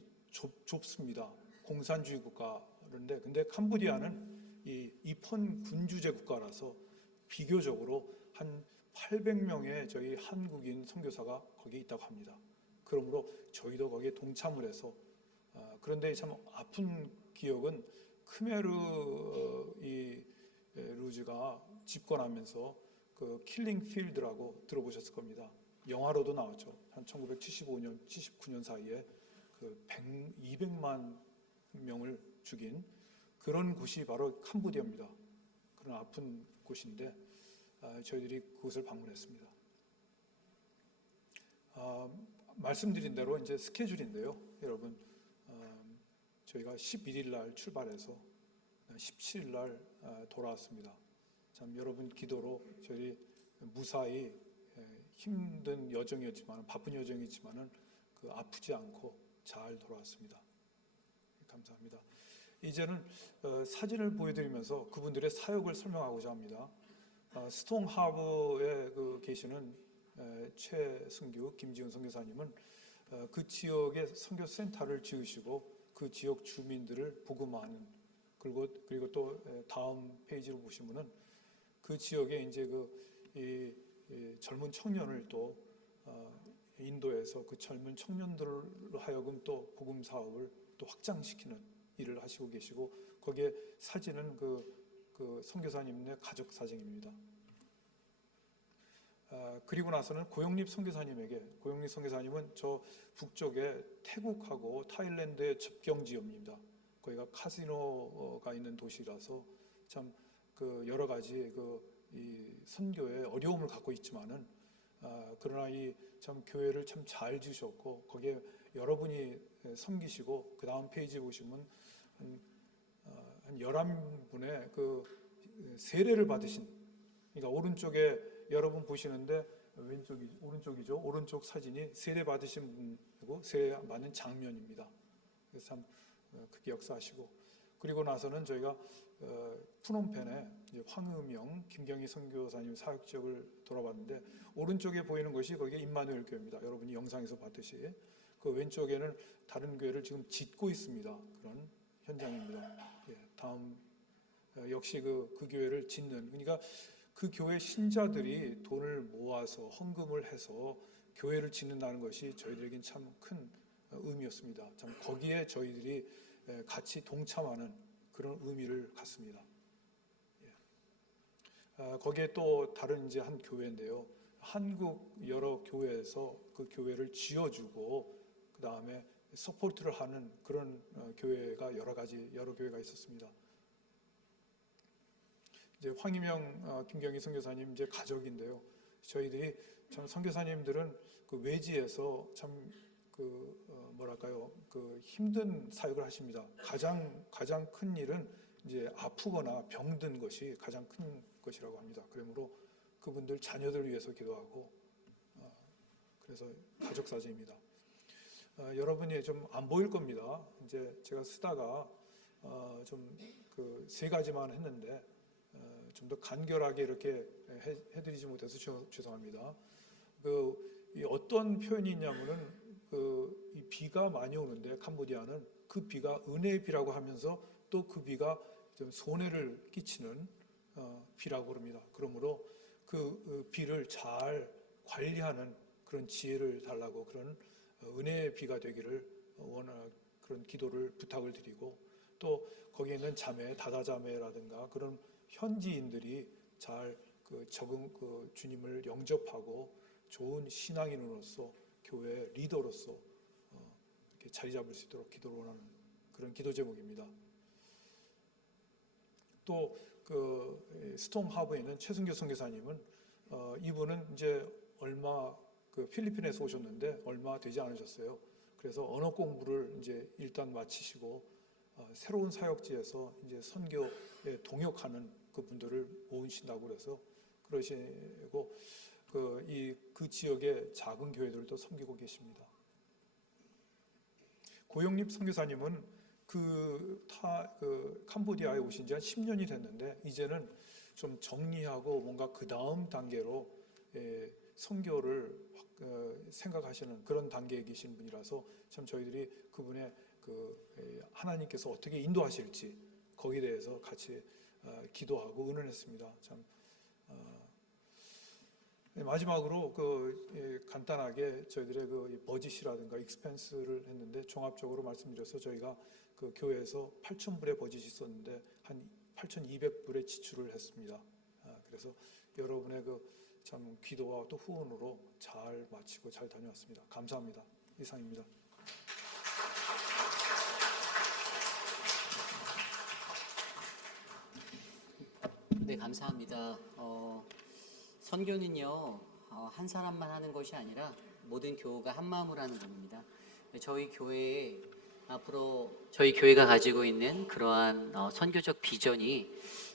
좁습니다. 공산주의 국가인데, 근데 캄보디아는 이 입헌 군주제 국가라서 비교적으로 한 800명의 저희 한국인 선교사가 거기에 있다고 합니다. 그러므로 저희도 거기에 동참을 해서, 그런데 참 아픈 기억은 크메르 루즈가 집권하면서 그 킬링 필드라고 들어보셨을 겁니다. 영화로도 나왔죠. 한 1975년, 79년 사이에 그 200만 명을 죽인 그런 곳이 바로 캄보디아입니다. 그런 아픈 곳인데 저희들이 그곳을 방문했습니다. 말씀드린 대로 이제 스케줄인데요, 여러분. 저희가 11일 날 출발해서 17일 날 돌아왔습니다. 참 여러분 기도로 저희 무사히 힘든 여정이었지만, 바쁜 여정이지만은 아프지 않고 잘 돌아왔습니다. 감사합니다. 이제는 사진을 보여드리면서 그분들의 사역을 설명하고자 합니다. 스통하브에 계시는 최승규, 김지은 선교사님은 그 지역에 선교센터를 지으시고 그 지역 주민들을 복음하는, 그리고 또 다음 페이지로 보시면은 그 지역에 이제 이 젊은 청년을 또 인도에서 그 젊은 청년들로 하여금 또 복음 사업을 또 확장시키는 일을 하시고 계시고, 거기에 사진은 그 선교사님의 가족 사진입니다. 그리고 나서는 고영립 선교사님은 저 북쪽에 태국하고 타일랜드의 접경 지역입니다. 거기가 카지노가 있는 도시라서 참 그 여러 가지 이 선교에 어려움을 갖고 있지만은, 그러나 이 참 교회를 참 잘 지으셨고, 거기에 여러분이 섬기시고, 그 다음 페이지 보시면 한 11분의 그 세례를 받으신, 그러니까 오른쪽에 여러분 보시는데 오른쪽이죠. 오른쪽 사진이 세례 받으신 분이고 세례 받는 장면입니다. 그래서 참 크게 역사하시고, 그리고 나서는 저희가 푸놈펜에 이제 황음영, 김경희 선교사님 사역 지역을 돌아봤는데, 오른쪽에 보이는 것이 거기에 임마누엘 교회입니다. 여러분이 영상에서 봤듯이 그 왼쪽에는 다른 교회를 지금 짓고 있습니다. 그런 현장입니다. 예, 다음 역시 그 교회를 짓는, 그러니까 그 교회 신자들이 돈을 모아서 헌금을 해서 교회를 짓는다는 것이 저희들에겐 참 큰 의미였습니다. 참 거기에 저희들이 같이 동참하는 그런 의미를 갖습니다. 예. 거기에 또 다른 이제 한 교회인데요. 한국 여러 교회에서 그 교회를 지어주고 그 다음에 서포트를 하는 그런 교회가 여러 교회가 있었습니다. 이제 황희명, 김경희 선교사님 이제 가족인데요. 저희들이 참 선교사님들은 그 외지에서 참 그 힘든 사역을 하십니다. 가장 큰 일은 이제 아프거나 병든 것이 가장 큰 것이라고 합니다. 그러므로 그분들 자녀들을 위해서 기도하고, 그래서 가족 사진입니다. 여러분이 좀 안 보일 겁니다. 이제 제가 쓰다가 좀 그 3가지만 했는데 좀 더 간결하게 이렇게 해드리지 못해서 죄송합니다. 이 어떤 표현이 있냐면은 이 비가 많이 오는데 캄보디아는 그 비가 은혜의 비라고 하면서 또 그 비가 좀 손해를 끼치는 비라고 합니다. 그러므로 그 비를 잘 관리하는 그런 지혜를 달라고, 그런 은혜의 비가 되기를 그런 기도를 부탁을 드리고, 또 거기에 있는 다다자매라든가 그런 현지인들이 잘 주님을 영접하고 좋은 신앙인으로서 교회 리더로서 이렇게 자리 잡을 수 있도록 기도를 원하는 그런 기도 제목입니다. 또 스톰 하버에 있는 최승교 선교사님은 이분은 이제 얼마 필리핀에서 오셨는데 얼마 되지 않으셨어요. 그래서 언어 공부를 이제 일단 마치시고 새로운 사역지에서 이제 선교에 동역하는 그 분들을 모으신다고 그래서 그러시고 그 지역의 작은 교회들도 섬기고 계십니다. 고영립 선교사님은 캄보디아에 오신 지 한 10년이 됐는데, 이제는 좀 정리하고 뭔가 그 다음 단계로 선교를 생각하시는 그런 단계에 계신 분이라서 참 저희들이 그분의 하나님께서 어떻게 인도하실지 거기에 대해서 같이 기도하고 의논했습니다. 참 마지막으로 간단하게 저희들의 버짓이라든가 익스펜스를 했는데, 종합적으로 말씀드려서 저희가 그 교회에서 8,000불의 버짓이 있었는데 한 8,200불의 지출을 했습니다. 그래서 여러분의 참 기도와 또 후원으로 잘 마치고 잘 다녀왔습니다. 감사합니다. 이상입니다. 네, 감사합니다. 선교는요, 한 사람만 하는 것이 아니라 모든 교우가 한 마음으로 하는 겁니다. 저희 교회에 앞으로 저희 교회가 가지고 있는 그러한 선교적 비전이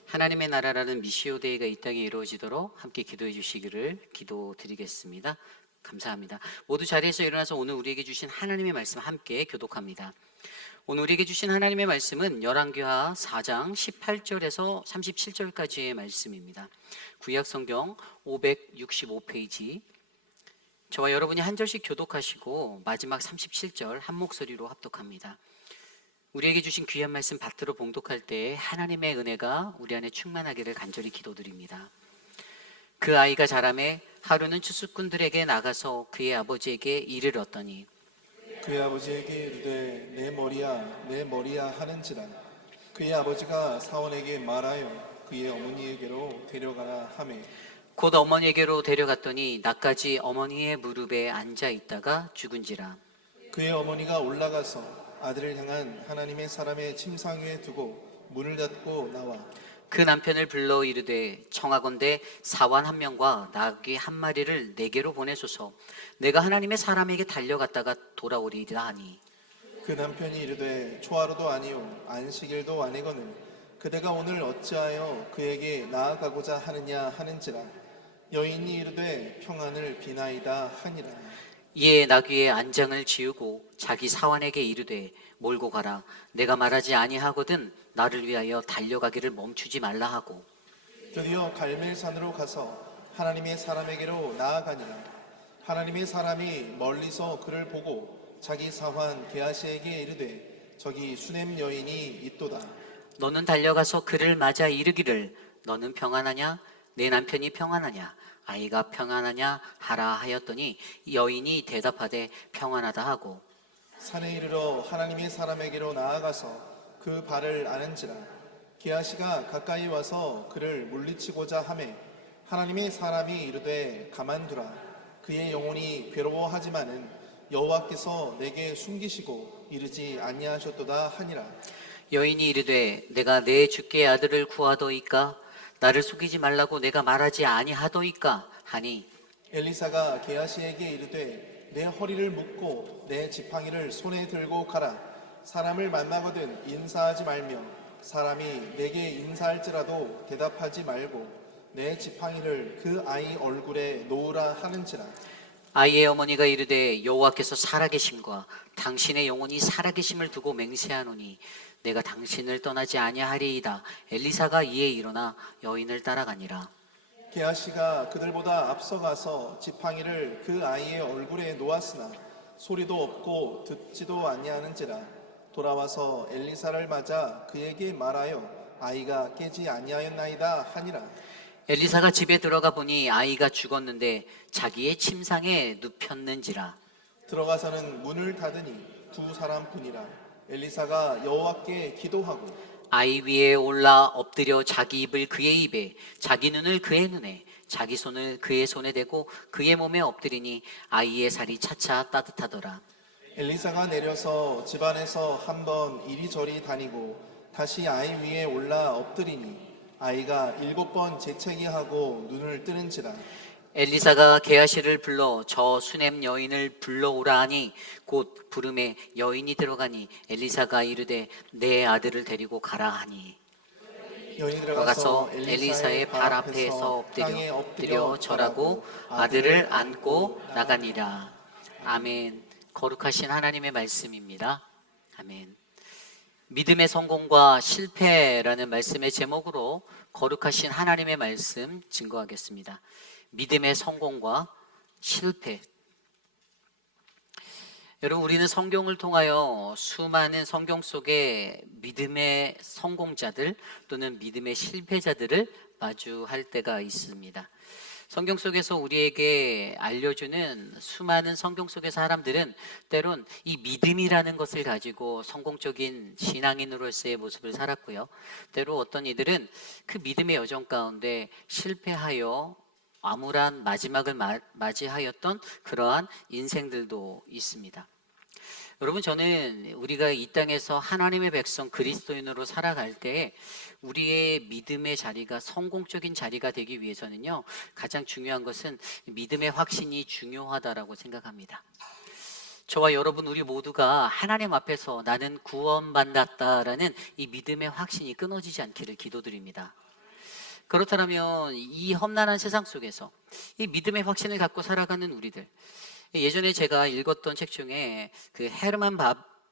하나님의 나라라는 미시오 데이가 이 땅에 이루어지도록 함께 기도해 주시기를 기도드리겠습니다. 감사합니다. 모두 자리에서 일어나서 오늘 우리에게 주신 하나님의 말씀 함께 교독합니다. 오늘 우리에게 주신 하나님의 말씀은 열왕기하 4장 18절에서 37절까지의 말씀입니다. 구약 성경 565페이지 저와 여러분이 한 절씩 교독하시고 마지막 37절 한 목소리로 합독합니다. 우리에게 주신 귀한 말씀 받들어 봉독할 때 하나님의 은혜가 우리 안에 충만하기를 간절히 기도드립니다. 그 아이가 자라매 하루는 추수꾼들에게 나가서 그의 아버지에게 이르렀더니 그의 아버지에게 이르되 내 머리야 하는지라. 그의 아버지가 사원에게 말하여 그의 어머니에게로 데려가라 하매 곧 어머니에게로 데려갔더니 낮까지 어머니의 무릎에 앉아 있다가 죽은지라. 그의 어머니가 올라가서 아들을 향한 하나님의 사람의 침상 위에 두고 문을 닫고 나와 그 남편을 불러 이르되 청하건대 사환 한 명과 나귀 한 마리를 내게로 보내소서. 내가 하나님의 사람에게 달려갔다가 돌아오리이다 하니 그 남편이 이르되 초하루도 아니요 안식일도 아니거늘 그대가 오늘 어찌하여 그에게 나아가고자 하느냐 하는지라. 여인이 이르되 평안을 비나이다 하니라. 이에 나귀의 안장을 지우고 자기 사환에게 이르되 몰고 가라. 내가 말하지 아니하거든 나를 위하여 달려가기를 멈추지 말라 하고 드디어 갈멜산으로 가서 하나님의 사람에게로 나아가니라. 하나님의 사람이 멀리서 그를 보고 자기 사환 게하시에게 이르되 저기 수냄 여인이 있도다. 너는 달려가서 그를 맞아 이르기를 너는 평안하냐? 내 남편이 평안하냐? 아이가 평안하냐? 하라 하였더니 여인이 대답하되 평안하다 하고 산에 이르러 하나님의 사람에게로 나아가서 그 발을 아는지라. 게하시가 가까이 와서 그를 물리치고자 하매 하나님의 사람이 이르되 가만두라. 그의 영혼이 괴로워하지만은 여호와께서 내게 숨기시고 이르지 아니하셨도다 하니라. 여인이 이르되 내가 내 주께 아들을 구하더이까? 나를 속이지 말라고 내가 말하지 아니하더이까? 하니 엘리사가 게하시에게 이르되 내 허리를 묶고 내 지팡이를 손에 들고 가라. 사람을 만나거든 인사하지 말며 사람이 내게 인사할지라도 대답하지 말고 내 지팡이를 그 아이 얼굴에 놓으라 하는지라. 아이의 어머니가 이르되 여호와께서 살아계심과 당신의 영혼이 살아계심을 두고 맹세하노니 내가 당신을 떠나지 아니하리이다. 엘리사가 이에 일어나 여인을 따라가니라. 게하시가 그들보다 앞서가서 지팡이를 그 아이의 얼굴에 놓았으나 소리도 없고 듣지도 아니하는지라. 돌아와서 엘리사를 맞아 그에게 말하여 아이가 깨지 아니하였나이다 하니라. 엘리사가 집에 들어가 보니 아이가 죽었는데 자기의 침상에 눕혔는지라. 들어가서는 문을 닫으니 두 사람뿐이라. 엘리사가 여호와께 기도하고 아이 위에 올라 엎드려 자기 입을 그의 입에 자기 눈을 그의 눈에 자기 손을 그의 손에 대고 그의 몸에 엎드리니 아이의 살이 차차 따뜻하더라. 엘리사가 내려서 집안에서 한번 이리저리 다니고 다시 아이 위에 올라 엎드리니 아이가 7번 재채기하고 눈을 뜨는지라. 엘리사가 게하시를 불러 저 수냄 여인을 불러오라 하니 곧 부름에 여인이 들어가니 엘리사가 이르되 내 아들을 데리고 가라 하니 여인이 들어가서 들어가서 엘리사의 발 앞에서 엎드려 절하고 아들을 안고 나가니라. 아멘. 거룩하신 하나님의 말씀입니다. 아멘. 믿음의 성공과 실패라는 말씀의 제목으로 거룩하신 하나님의 말씀 증거하겠습니다. 믿음의 성공과 실패. 여러분, 우리는 성경을 통하여 수많은 성경 속의 믿음의 성공자들 또는 믿음의 실패자들을 마주할 때가 있습니다. 성경 속에서 우리에게 알려주는 수많은 성경 속의 사람들은 때론 이 믿음이라는 것을 가지고 성공적인 신앙인으로서의 모습을 살았고요. 때로 어떤 이들은 그 믿음의 여정 가운데 실패하여 암울한 마지막을 맞이하였던 그러한 인생들도 있습니다. 여러분, 저는 우리가 이 땅에서 하나님의 백성 그리스도인으로 살아갈 때 우리의 믿음의 자리가 성공적인 자리가 되기 위해서는요, 가장 중요한 것은 믿음의 확신이 중요하다라고 생각합니다. 저와 여러분 우리 모두가 하나님 앞에서 나는 구원받았다라는 이 믿음의 확신이 끊어지지 않기를 기도드립니다. 그렇다면 이 험난한 세상 속에서 이 믿음의 확신을 갖고 살아가는 우리들, 예전에 제가 읽었던 책 중에 그 헤르만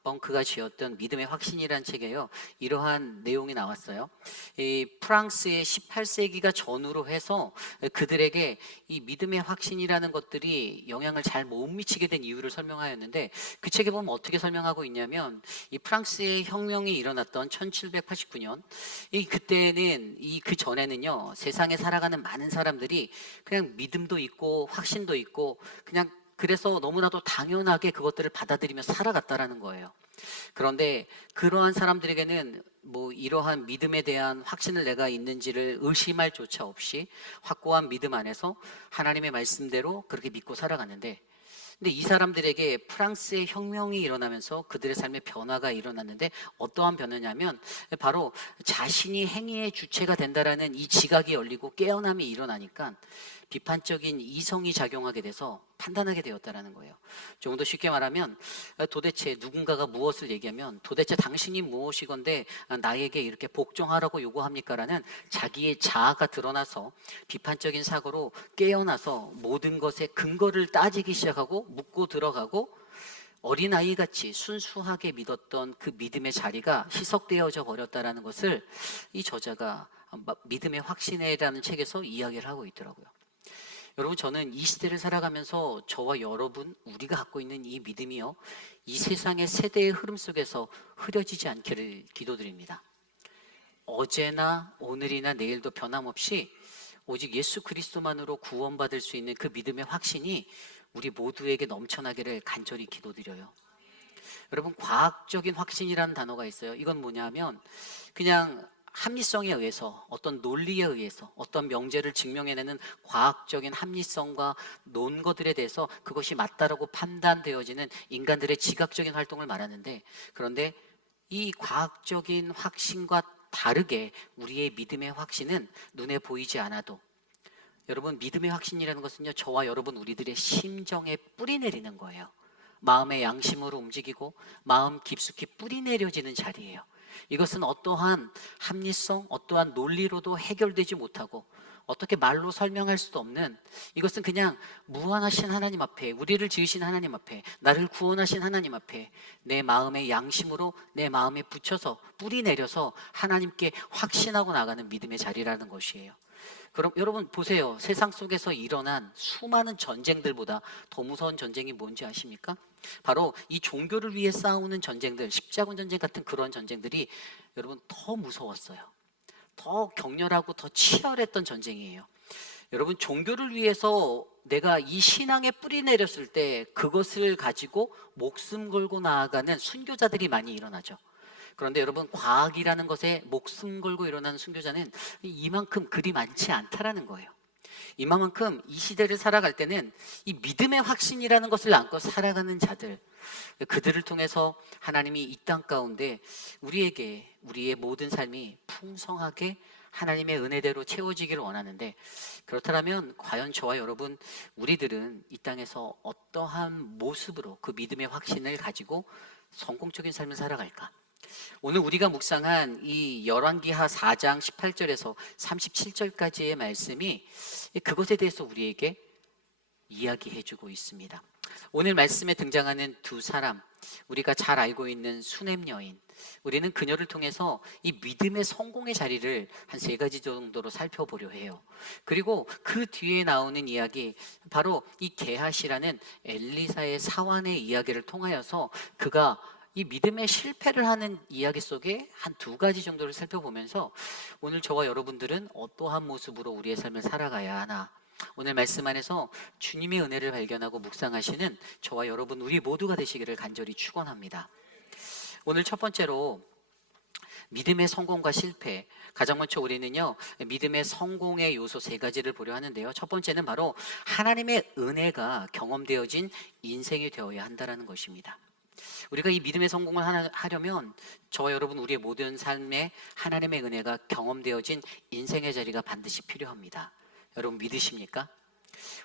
벙크가 지었던 믿음의 확신이라는 책에요, 이러한 내용이 나왔어요. 이 프랑스의 18세기가 전후로 해서 그들에게 이 믿음의 확신이라는 것들이 영향을 잘 못 미치게 된 이유를 설명하였는데, 그 책에 보면 어떻게 설명하고 있냐면, 이 프랑스의 혁명이 일어났던 1789년, 그때는 그 전에는요, 세상에 살아가는 많은 사람들이 그냥 믿음도 있고 확신도 있고 그냥 그래서 너무나도 당연하게 그것들을 받아들이며 살아갔다라는 거예요. 그런데 그러한 사람들에게는 뭐 이러한 믿음에 대한 확신을 내가 있는지를 의심할 조차 없이 확고한 믿음 안에서 하나님의 말씀대로 그렇게 믿고 살아갔는데, 근데 이 사람들에게 프랑스의 혁명이 일어나면서 그들의 삶의 변화가 일어났는데, 어떠한 변화냐면 바로 자신이 행위의 주체가 된다라는 이 지각이 열리고 깨어남이 일어나니까 비판적인 이성이 작용하게 돼서 판단하게 되었다라는 거예요. 조금 더 쉽게 말하면, 도대체 누군가가 무엇을 얘기하면 도대체 당신이 무엇이건데 나에게 이렇게 복종하라고 요구합니까? 라는 자기의 자아가 드러나서 비판적인 사고로 깨어나서 모든 것의 근거를 따지기 시작하고 묻고 들어가고, 어린아이같이 순수하게 믿었던 그 믿음의 자리가 희석되어져 버렸다라는 것을 이 저자가 믿음의 확신이라는 책에서 이야기를 하고 있더라고요. 여러분, 저는 이 시대를 살아가면서 저와 여러분, 우리가 갖고 있는 이 믿음이요, 이 세상의 세대의 흐름 속에서 흐려지지 않기를 기도드립니다. 어제나 오늘이나 내일도 변함없이 오직 예수 그리스도만으로 구원받을 수 있는 그 믿음의 확신이 우리 모두에게 넘쳐나기를 간절히 기도드려요. 여러분, 과학적인 확신이라는 단어가 있어요. 이건 뭐냐면 그냥 합리성에 의해서, 어떤 논리에 의해서 어떤 명제를 증명해내는 과학적인 합리성과 논거들에 대해서 그것이 맞다라고 판단되어지는 인간들의 지각적인 활동을 말하는데, 그런데 이 과학적인 확신과 다르게 우리의 믿음의 확신은 눈에 보이지 않아도, 여러분, 믿음의 확신이라는 것은요, 저와 여러분 우리들의 심정에 뿌리 내리는 거예요. 마음의 양심으로 움직이고 마음 깊숙이 뿌리 내려지는 자리예요. 이것은 어떠한 합리성, 어떠한 논리로도 해결되지 못하고 어떻게 말로 설명할 수도 없는, 이것은 그냥 무한하신 하나님 앞에, 우리를 지으신 하나님 앞에, 나를 구원하신 하나님 앞에 내 마음의 양심으로 내 마음에 붙여서 뿌리 내려서 하나님께 확신하고 나가는 믿음의 자리라는 것이에요. 그럼 여러분 보세요. 세상 속에서 일어난 수많은 전쟁들보다 더 무서운 전쟁이 뭔지 아십니까? 바로 이 종교를 위해 싸우는 전쟁들, 십자군 전쟁 같은 그런 전쟁들이 여러분 더 무서웠어요. 더 격렬하고 더 치열했던 전쟁이에요. 여러분, 종교를 위해서 내가 이 신앙에 뿌리 내렸을 때 그것을 가지고 목숨 걸고 나아가는 순교자들이 많이 일어나죠. 그런데 여러분, 과학이라는 것에 목숨 걸고 일어나는 순교자는 이만큼 그리 많지 않다라는 거예요. 이만큼 이 시대를 살아갈 때는 이 믿음의 확신이라는 것을 안고 살아가는 자들, 그들을 통해서 하나님이 이 땅 가운데 우리에게 우리의 모든 삶이 풍성하게 하나님의 은혜대로 채워지기를 원하는데, 그렇다면 과연 저와 여러분 우리들은 이 땅에서 어떠한 모습으로 그 믿음의 확신을 가지고 성공적인 삶을 살아갈까? 오늘 우리가 묵상한 이 열왕기하 4장 18절에서 37절까지의 말씀이 그것에 대해서 우리에게 이야기해주고 있습니다. 오늘 말씀에 등장하는 두 사람, 우리가 잘 알고 있는 수넴 여인, 우리는 그녀를 통해서 이 믿음의 성공의 자리를 한 3가지 정도로 살펴보려 해요. 그리고 그 뒤에 나오는 이야기, 바로 이 게하시라는 엘리사의 사환의 이야기를 통하여서 그가 이 믿음의 실패를 하는 이야기 속에 한 2가지 정도를 살펴보면서 오늘 저와 여러분들은 어떠한 모습으로 우리의 삶을 살아가야 하나, 오늘 말씀 안에서 주님의 은혜를 발견하고 묵상하시는 저와 여러분 우리 모두가 되시기를 간절히 축원합니다. 오늘 첫 번째로 믿음의 성공과 실패, 가장 먼저 우리는요 믿음의 성공의 요소 3가지를 보려 하는데요, 첫 번째는 바로 하나님의 은혜가 경험되어진 인생이 되어야 한다는 것입니다. 우리가 이 믿음의 성공을 하려면 저와 여러분 우리의 모든 삶에 하나님의 은혜가 경험되어진 인생의 자리가 반드시 필요합니다. 여러분 믿으십니까?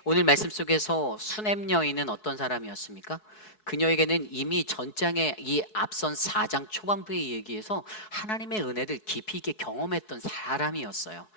오늘 말씀 속에서 수넴 여인은 어떤 사람이었습니까? 그녀에게는 이미 전장의 이 앞선 4장 초반부에 얘기해서 하나님의 은혜를 깊이 있게 경험했던 사람이었어요.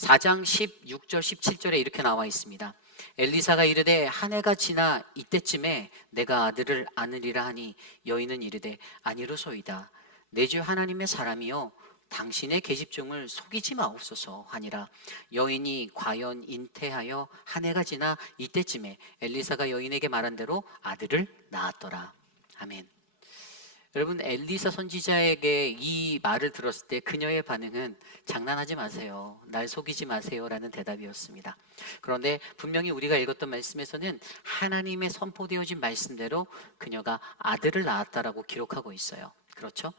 4장 16절 17절에 이렇게 나와 있습니다. 엘리사가 이르되 한 해가 지나 이때쯤에 내가 아들을 안으리라 하니 여인은 이르되 아니로소이다. 내 주 하나님의 사람이여 당신의 계집종을 속이지 마옵소서 하니라. 여인이 과연 잉태하여 한 해가 지나 이때쯤에 엘리사가 여인에게 말한 대로 아들을 낳았더라. 아멘. 여러분, 엘리사 선지자에게 이 말을 들었을 때 그녀의 반응은 장난하지 마세요, 날 속이지 마세요 라는 대답이었습니다. 그런데 분명히 우리가 읽었던 말씀에서는 하나님의 선포되어진 말씀대로 그녀가 아들을 낳았다라고 기록하고 있어요. 그렇죠?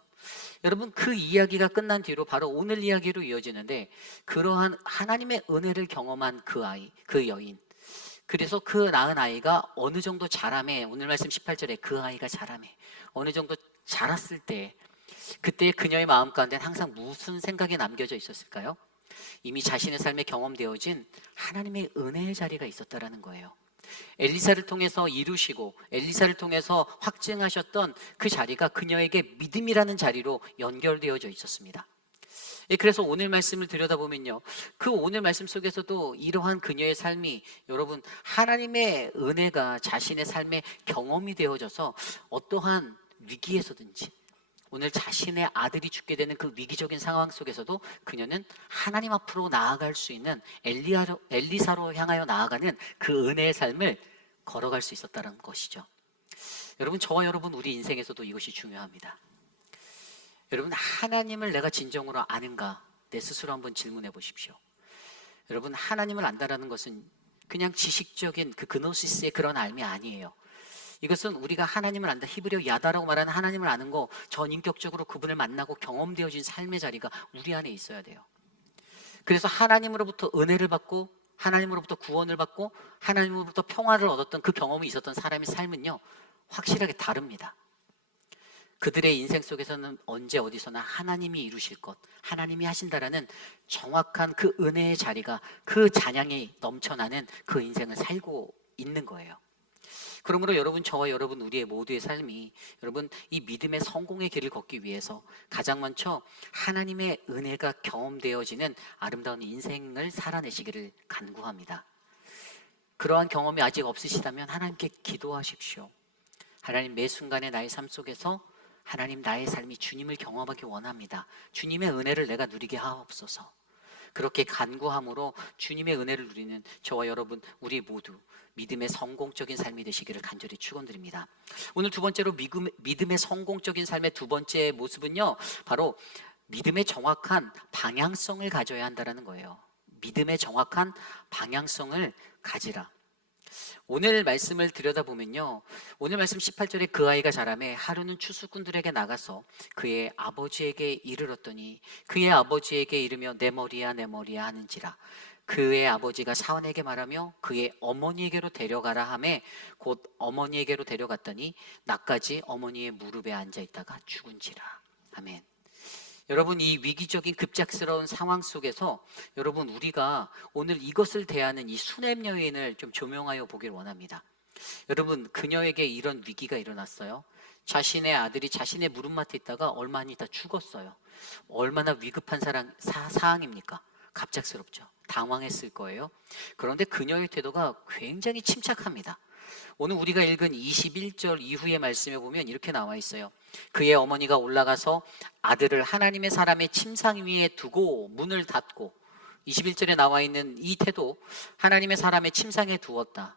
여러분, 그 이야기가 끝난 뒤로 바로 오늘 이야기로 이어지는데, 그러한 하나님의 은혜를 경험한 그 아이, 그 여인, 그래서 그 낳은 아이가 어느 정도 자라매, 오늘 말씀 18절에 그 아이가 자라매 어느 정도 자랐을 때, 그때 그녀의 마음 가운데는 항상 무슨 생각이 남겨져 있었을까요? 이미 자신의 삶에 경험되어진 하나님의 은혜의 자리가 있었다라는 거예요. 엘리사를 통해서 이루시고 엘리사를 통해서 확증하셨던 그 자리가 그녀에게 믿음이라는 자리로 연결되어져 있었습니다. 그래서 오늘 말씀을 들여다보면요, 그 오늘 말씀 속에서도 이러한 그녀의 삶이, 여러분, 하나님의 은혜가 자신의 삶에 경험이 되어져서 어떠한 위기에서든지, 오늘 자신의 아들이 죽게 되는 그 위기적인 상황 속에서도 그녀는 하나님 앞으로 나아갈 수 있는 엘리사로 향하여 나아가는 그 은혜의 삶을 걸어갈 수 있었다는 것이죠. 여러분, 저와 여러분, 우리 인생에서도 이것이 중요합니다. 여러분, 하나님을 내가 진정으로 아는가? 내 스스로 한번 질문해 보십시오. 여러분, 하나님을 안다라는 것은 그냥 지식적인 그 그노시스의 그런 알미 아니에요. 이것은 우리가 하나님을 안다, 히브리어 야다라고 말하는 하나님을 아는 거, 전인격적으로 그분을 만나고 경험되어진 삶의 자리가 우리 안에 있어야 돼요. 그래서 하나님으로부터 은혜를 받고 하나님으로부터 구원을 받고 하나님으로부터 평화를 얻었던 그 경험이 있었던 사람의 삶은요, 확실하게 다릅니다. 그들의 인생 속에서는 언제 어디서나 하나님이 이루실 것, 하나님이 하신다라는 정확한 그 은혜의 자리가, 그 찬양이 넘쳐나는 그 인생을 살고 있는 거예요. 그러므로 여러분, 저와 여러분, 우리의 모두의 삶이, 여러분, 이 믿음의 성공의 길을 걷기 위해서 가장 먼저 하나님의 은혜가 경험되어지는 아름다운 인생을 살아내시기를 간구합니다. 그러한 경험이 아직 없으시다면 하나님께 기도하십시오. 하나님, 매 순간의 나의 삶 속에서 하나님, 나의 삶이 주님을 경험하기 원합니다. 주님의 은혜를 내가 누리게 하옵소서. 그렇게 간구함으로 주님의 은혜를 누리는 저와 여러분, 우리 모두 믿음의 성공적인 삶이 되시기를 간절히 축원드립니다. 오늘 두 번째로 믿음의 성공적인 삶의 두 번째 모습은요, 바로 믿음의 정확한 방향성을 가져야 한다는 거예요. 믿음의 정확한 방향성을 가지라. 오늘 말씀을 들여다보면요, 오늘 말씀 18절에 그 아이가 자라매 하루는 추수꾼들에게 나가서 그의 아버지에게 이르렀더니 그의 아버지에게 이르며 내 머리야 내 머리야 하는지라. 그의 아버지가 사원에게 말하며 그의 어머니에게로 데려가라 하매 곧 어머니에게로 데려갔더니 낮까지 어머니의 무릎에 앉아있다가 죽은지라. 아멘. 여러분, 이 위기적인 급작스러운 상황 속에서 여러분, 우리가 오늘 이것을 대하는 이 수넴 여인을 좀 조명하여 보길 원합니다. 여러분, 그녀에게 이런 위기가 일어났어요. 자신의 아들이 자신의 무릎맡에 있다가 얼마 안 있다 죽었어요. 얼마나 위급한 사항입니까? 갑작스럽죠. 당황했을 거예요. 그런데 그녀의 태도가 굉장히 침착합니다. 오늘 우리가 읽은 21절 이후의 말씀에 보면 이렇게 나와 있어요. 그의 어머니가 올라가서 아들을 하나님의 사람의 침상 위에 두고 문을 닫고, 21절에 나와 있는 이 태도, 하나님의 사람의 침상에 두었다.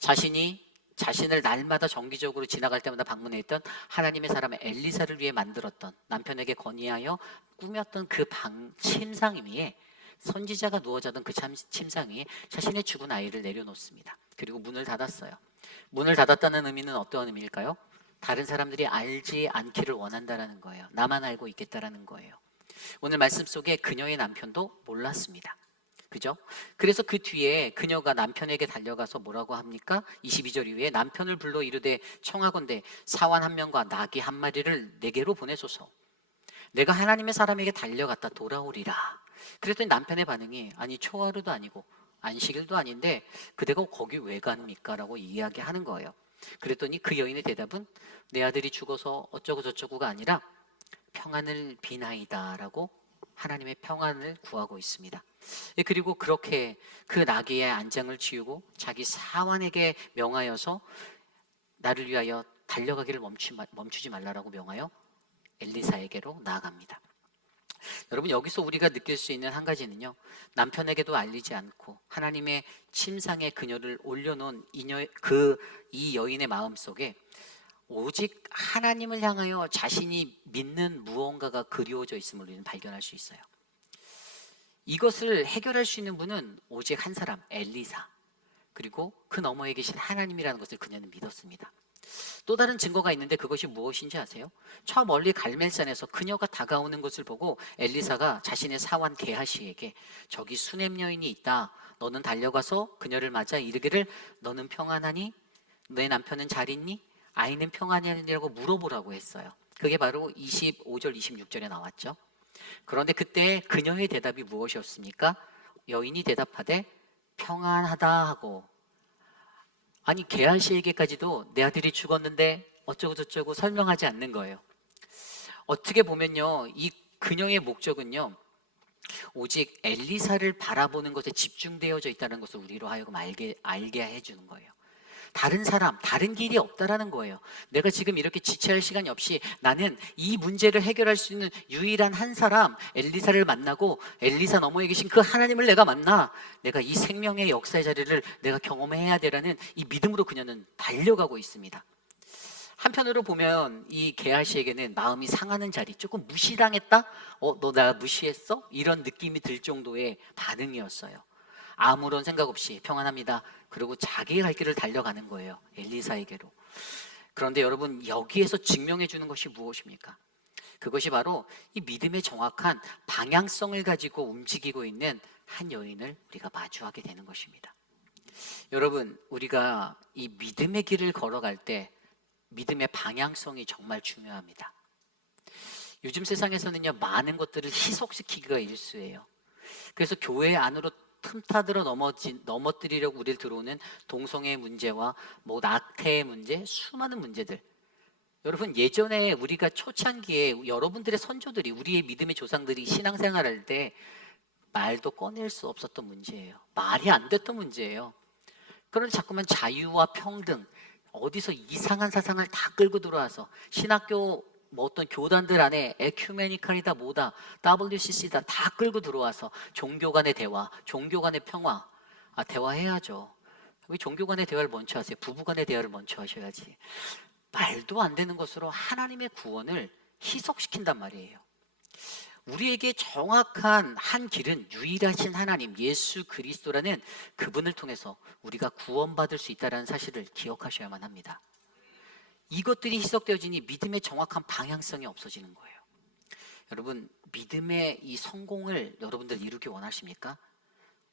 자신을 날마다 정기적으로 지나갈 때마다 방문했던 하나님의 사람 엘리사를 위해 만들었던, 남편에게 건의하여 꾸몄던 그 침상 위에, 선지자가 누워 자던 그 침상 위에 자신의 죽은 아이를 내려놓습니다. 그리고 문을 닫았어요. 문을 닫았다는 의미는 어떤 의미일까요? 다른 사람들이 알지 않기를 원한다라는 거예요. 나만 알고 있겠다라는 거예요. 오늘 말씀 속에 그녀의 남편도 몰랐습니다. 그죠? 그래서 그 뒤에 그녀가 남편에게 달려가서 뭐라고 합니까? 22절 이후에 남편을 불러 이르되 청하건대 사환 한 명과 나귀 한 마리를 내게로 보내소서. 내가 하나님의 사람에게 달려갔다 돌아오리라. 그랬더니 남편의 반응이, 아니 초하루도 아니고 안식일도 아닌데 그대가 거기 왜 갑니까? 라고 이야기하는 거예요. 그랬더니 그 여인의 대답은 내 아들이 죽어서 어쩌고 저쩌고가 아니라 평안을 비나이다 라고 하나님의 평안을 구하고 있습니다. 그리고 그렇게 그 나귀의 안장을 지우고 자기 사환에게 명하여서 나를 위하여 달려가기를 멈추지 말라라고 명하여 엘리사에게로 나아갑니다. 여러분, 여기서 우리가 느낄 수 있는 한 가지는요, 남편에게도 알리지 않고 하나님의 침상에 그녀를 올려놓은 이 여인의 마음 속에 오직 하나님을 향하여 자신이 믿는 무언가가 그리워져 있음을 우리는 발견할 수 있어요. 이것을 해결할 수 있는 분은 오직 한 사람, 엘리사, 그리고 그 너머에 계신 하나님이라는 것을 그녀는 믿었습니다. 또 다른 증거가 있는데 그것이 무엇인지 아세요? 저 멀리 갈멜산에서 그녀가 다가오는 것을 보고 엘리사가 자신의 사환 게하시에게 저기 수냄 여인이 있다, 너는 달려가서 그녀를 맞아 이르기를 너는 평안하니? 내 남편은 잘 있니? 아이는 평안하니라고 물어보라고 했어요. 그게 바로 25절 26절에 나왔죠. 그런데 그때 그녀의 대답이 무엇이었습니까? 여인이 대답하되 평안하다 하고, 아니 게하시에게까지도 내 아들이 죽었는데 어쩌고 저쩌고 설명하지 않는 거예요. 어떻게 보면요, 이 그녀의 목적은요, 오직 엘리사를 바라보는 것에 집중되어져 있다는 것을 우리로 하여금 알게 해주는 거예요. 다른 사람, 다른 길이 없다라는 거예요. 내가 지금 이렇게 지체할 시간이 없이 나는 이 문제를 해결할 수 있는 유일한 한 사람, 엘리사를 만나고 엘리사 너머에 계신 그 하나님을 내가 만나 내가 이 생명의 역사의 자리를 내가 경험해야 되라는 이 믿음으로 그녀는 달려가고 있습니다. 한편으로 보면 이 게하시에게는 마음이 상하는 자리, 조금 무시당했다? 너 나 무시했어? 이런 느낌이 들 정도의 반응이었어요. 아무런 생각 없이 평안합니다. 그리고 자기의 갈 길을 달려가는 거예요, 엘리사에게로. 그런데 여러분, 여기에서 증명해 주는 것이 무엇입니까? 그것이 바로 이 믿음의 정확한 방향성을 가지고 움직이고 있는 한 여인을 우리가 마주하게 되는 것입니다. 여러분, 우리가 이 믿음의 길을 걸어갈 때 믿음의 방향성이 정말 중요합니다. 요즘 세상에서는요, 많은 것들을 희석시키기가 일쑤예요. 그래서 교회 안으로 틈타들어 넘어뜨리려고 우리를 들어오는 동성애 문제와 낙태의 문제, 수많은 문제들. 여러분, 예전에 우리가 초창기에 여러분들의 선조들이, 우리의 믿음의 조상들이 신앙생활할 때 말도 꺼낼 수 없었던 문제예요. 말이 안 됐던 문제예요. 그런데 자꾸만 자유와 평등, 어디서 이상한 사상을 다 끌고 들어와서 신학교 어떤 교단들 안에 에큐메니칼이다 뭐다 WCC다 다 끌고 들어와서 종교 간의 대화, 종교 간의 평화. 대화해야죠. 왜 종교 간의 대화를 먼저 하세요? 부부 간의 대화를 먼저 하셔야지. 말도 안 되는 것으로 하나님의 구원을 희석시킨단 말이에요. 우리에게 정확한 한 길은 유일하신 하나님 예수 그리스도라는 그분을 통해서 우리가 구원받을 수 있다는 사실을 기억하셔야만 합니다. 이것들이 희석되어지니 믿음의 정확한 방향성이 없어지는 거예요. 여러분, 믿음의 이 성공을 여러분들 이루기 원하십니까?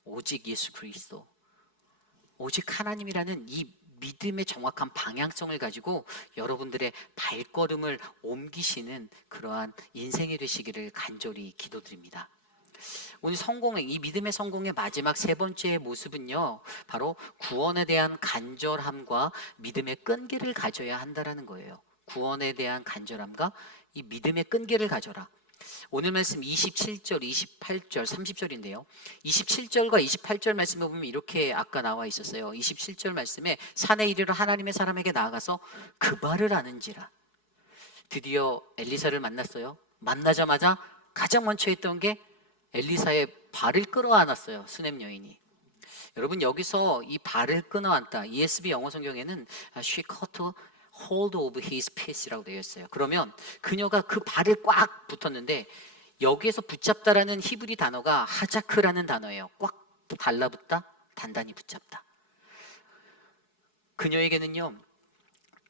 오직 예수 그리스도, 오직 하나님이라는 이 믿음의 정확한 방향성을 가지고 여러분들의 발걸음을 옮기시는 그러한 인생이 되시기를 간절히 기도드립니다. 오늘 이 믿음의 성공의 마지막 세 번째 모습은요, 바로 구원에 대한 간절함과 믿음의 끈기를 가져야 한다라는 거예요. 구원에 대한 간절함과 이 믿음의 끈기를 가져라. 오늘 말씀 27절, 28절, 30절인데요. 27절과 28절 말씀에 보면 이렇게 아까 나와 있었어요. 27절 말씀에 산에 이르러 하나님의 사람에게 나아가서 그 발을 아는지라. 드디어 엘리사를 만났어요. 만나자마자 가장 먼저 했던 게 엘리사의 발을 끌어안았어요, 수냄 여인이. 여러분, 여기서 이 발을 끌어안다, ESV 영어 성경에는 she caught hold of his piece라고 되어 있어요. 그러면 그녀가 그 발을 꽉 붙었는데, 여기에서 붙잡다라는 히브리 단어가 하자크라는 단어예요. 꽉 달라붙다, 단단히 붙잡다. 그녀에게는요,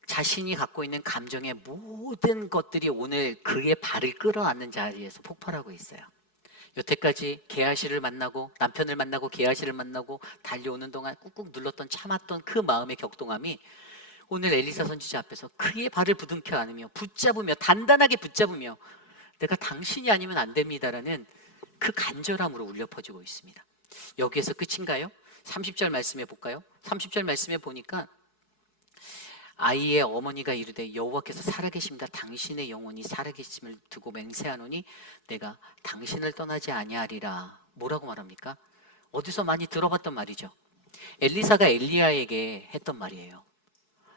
자신이 갖고 있는 감정의 모든 것들이 오늘 그의 발을 끌어안는 자리에서 폭발하고 있어요. 여태까지 게하시를 만나고 남편을 만나고 게하시를 만나고 달려오는 동안 꾹꾹 눌렀던 참았던 그 마음의 격동함이 오늘 엘리사 선지자 앞에서 그의 발을 부둥켜 안으며 붙잡으며 단단하게 붙잡으며 내가 당신이 아니면 안 됩니다라는 그 간절함으로 울려 퍼지고 있습니다. 여기에서 끝인가요? 30절 말씀해 볼까요? 30절 말씀에 보니까 아이의 어머니가 이르되 여호와께서 살아계십니다. 당신의 영혼이 살아계심을 두고 맹세하노니 내가 당신을 떠나지 아니하리라 뭐라고 말합니까? 어디서 많이 들어봤던 말이죠. 엘리사가 엘리야에게 했던 말이에요.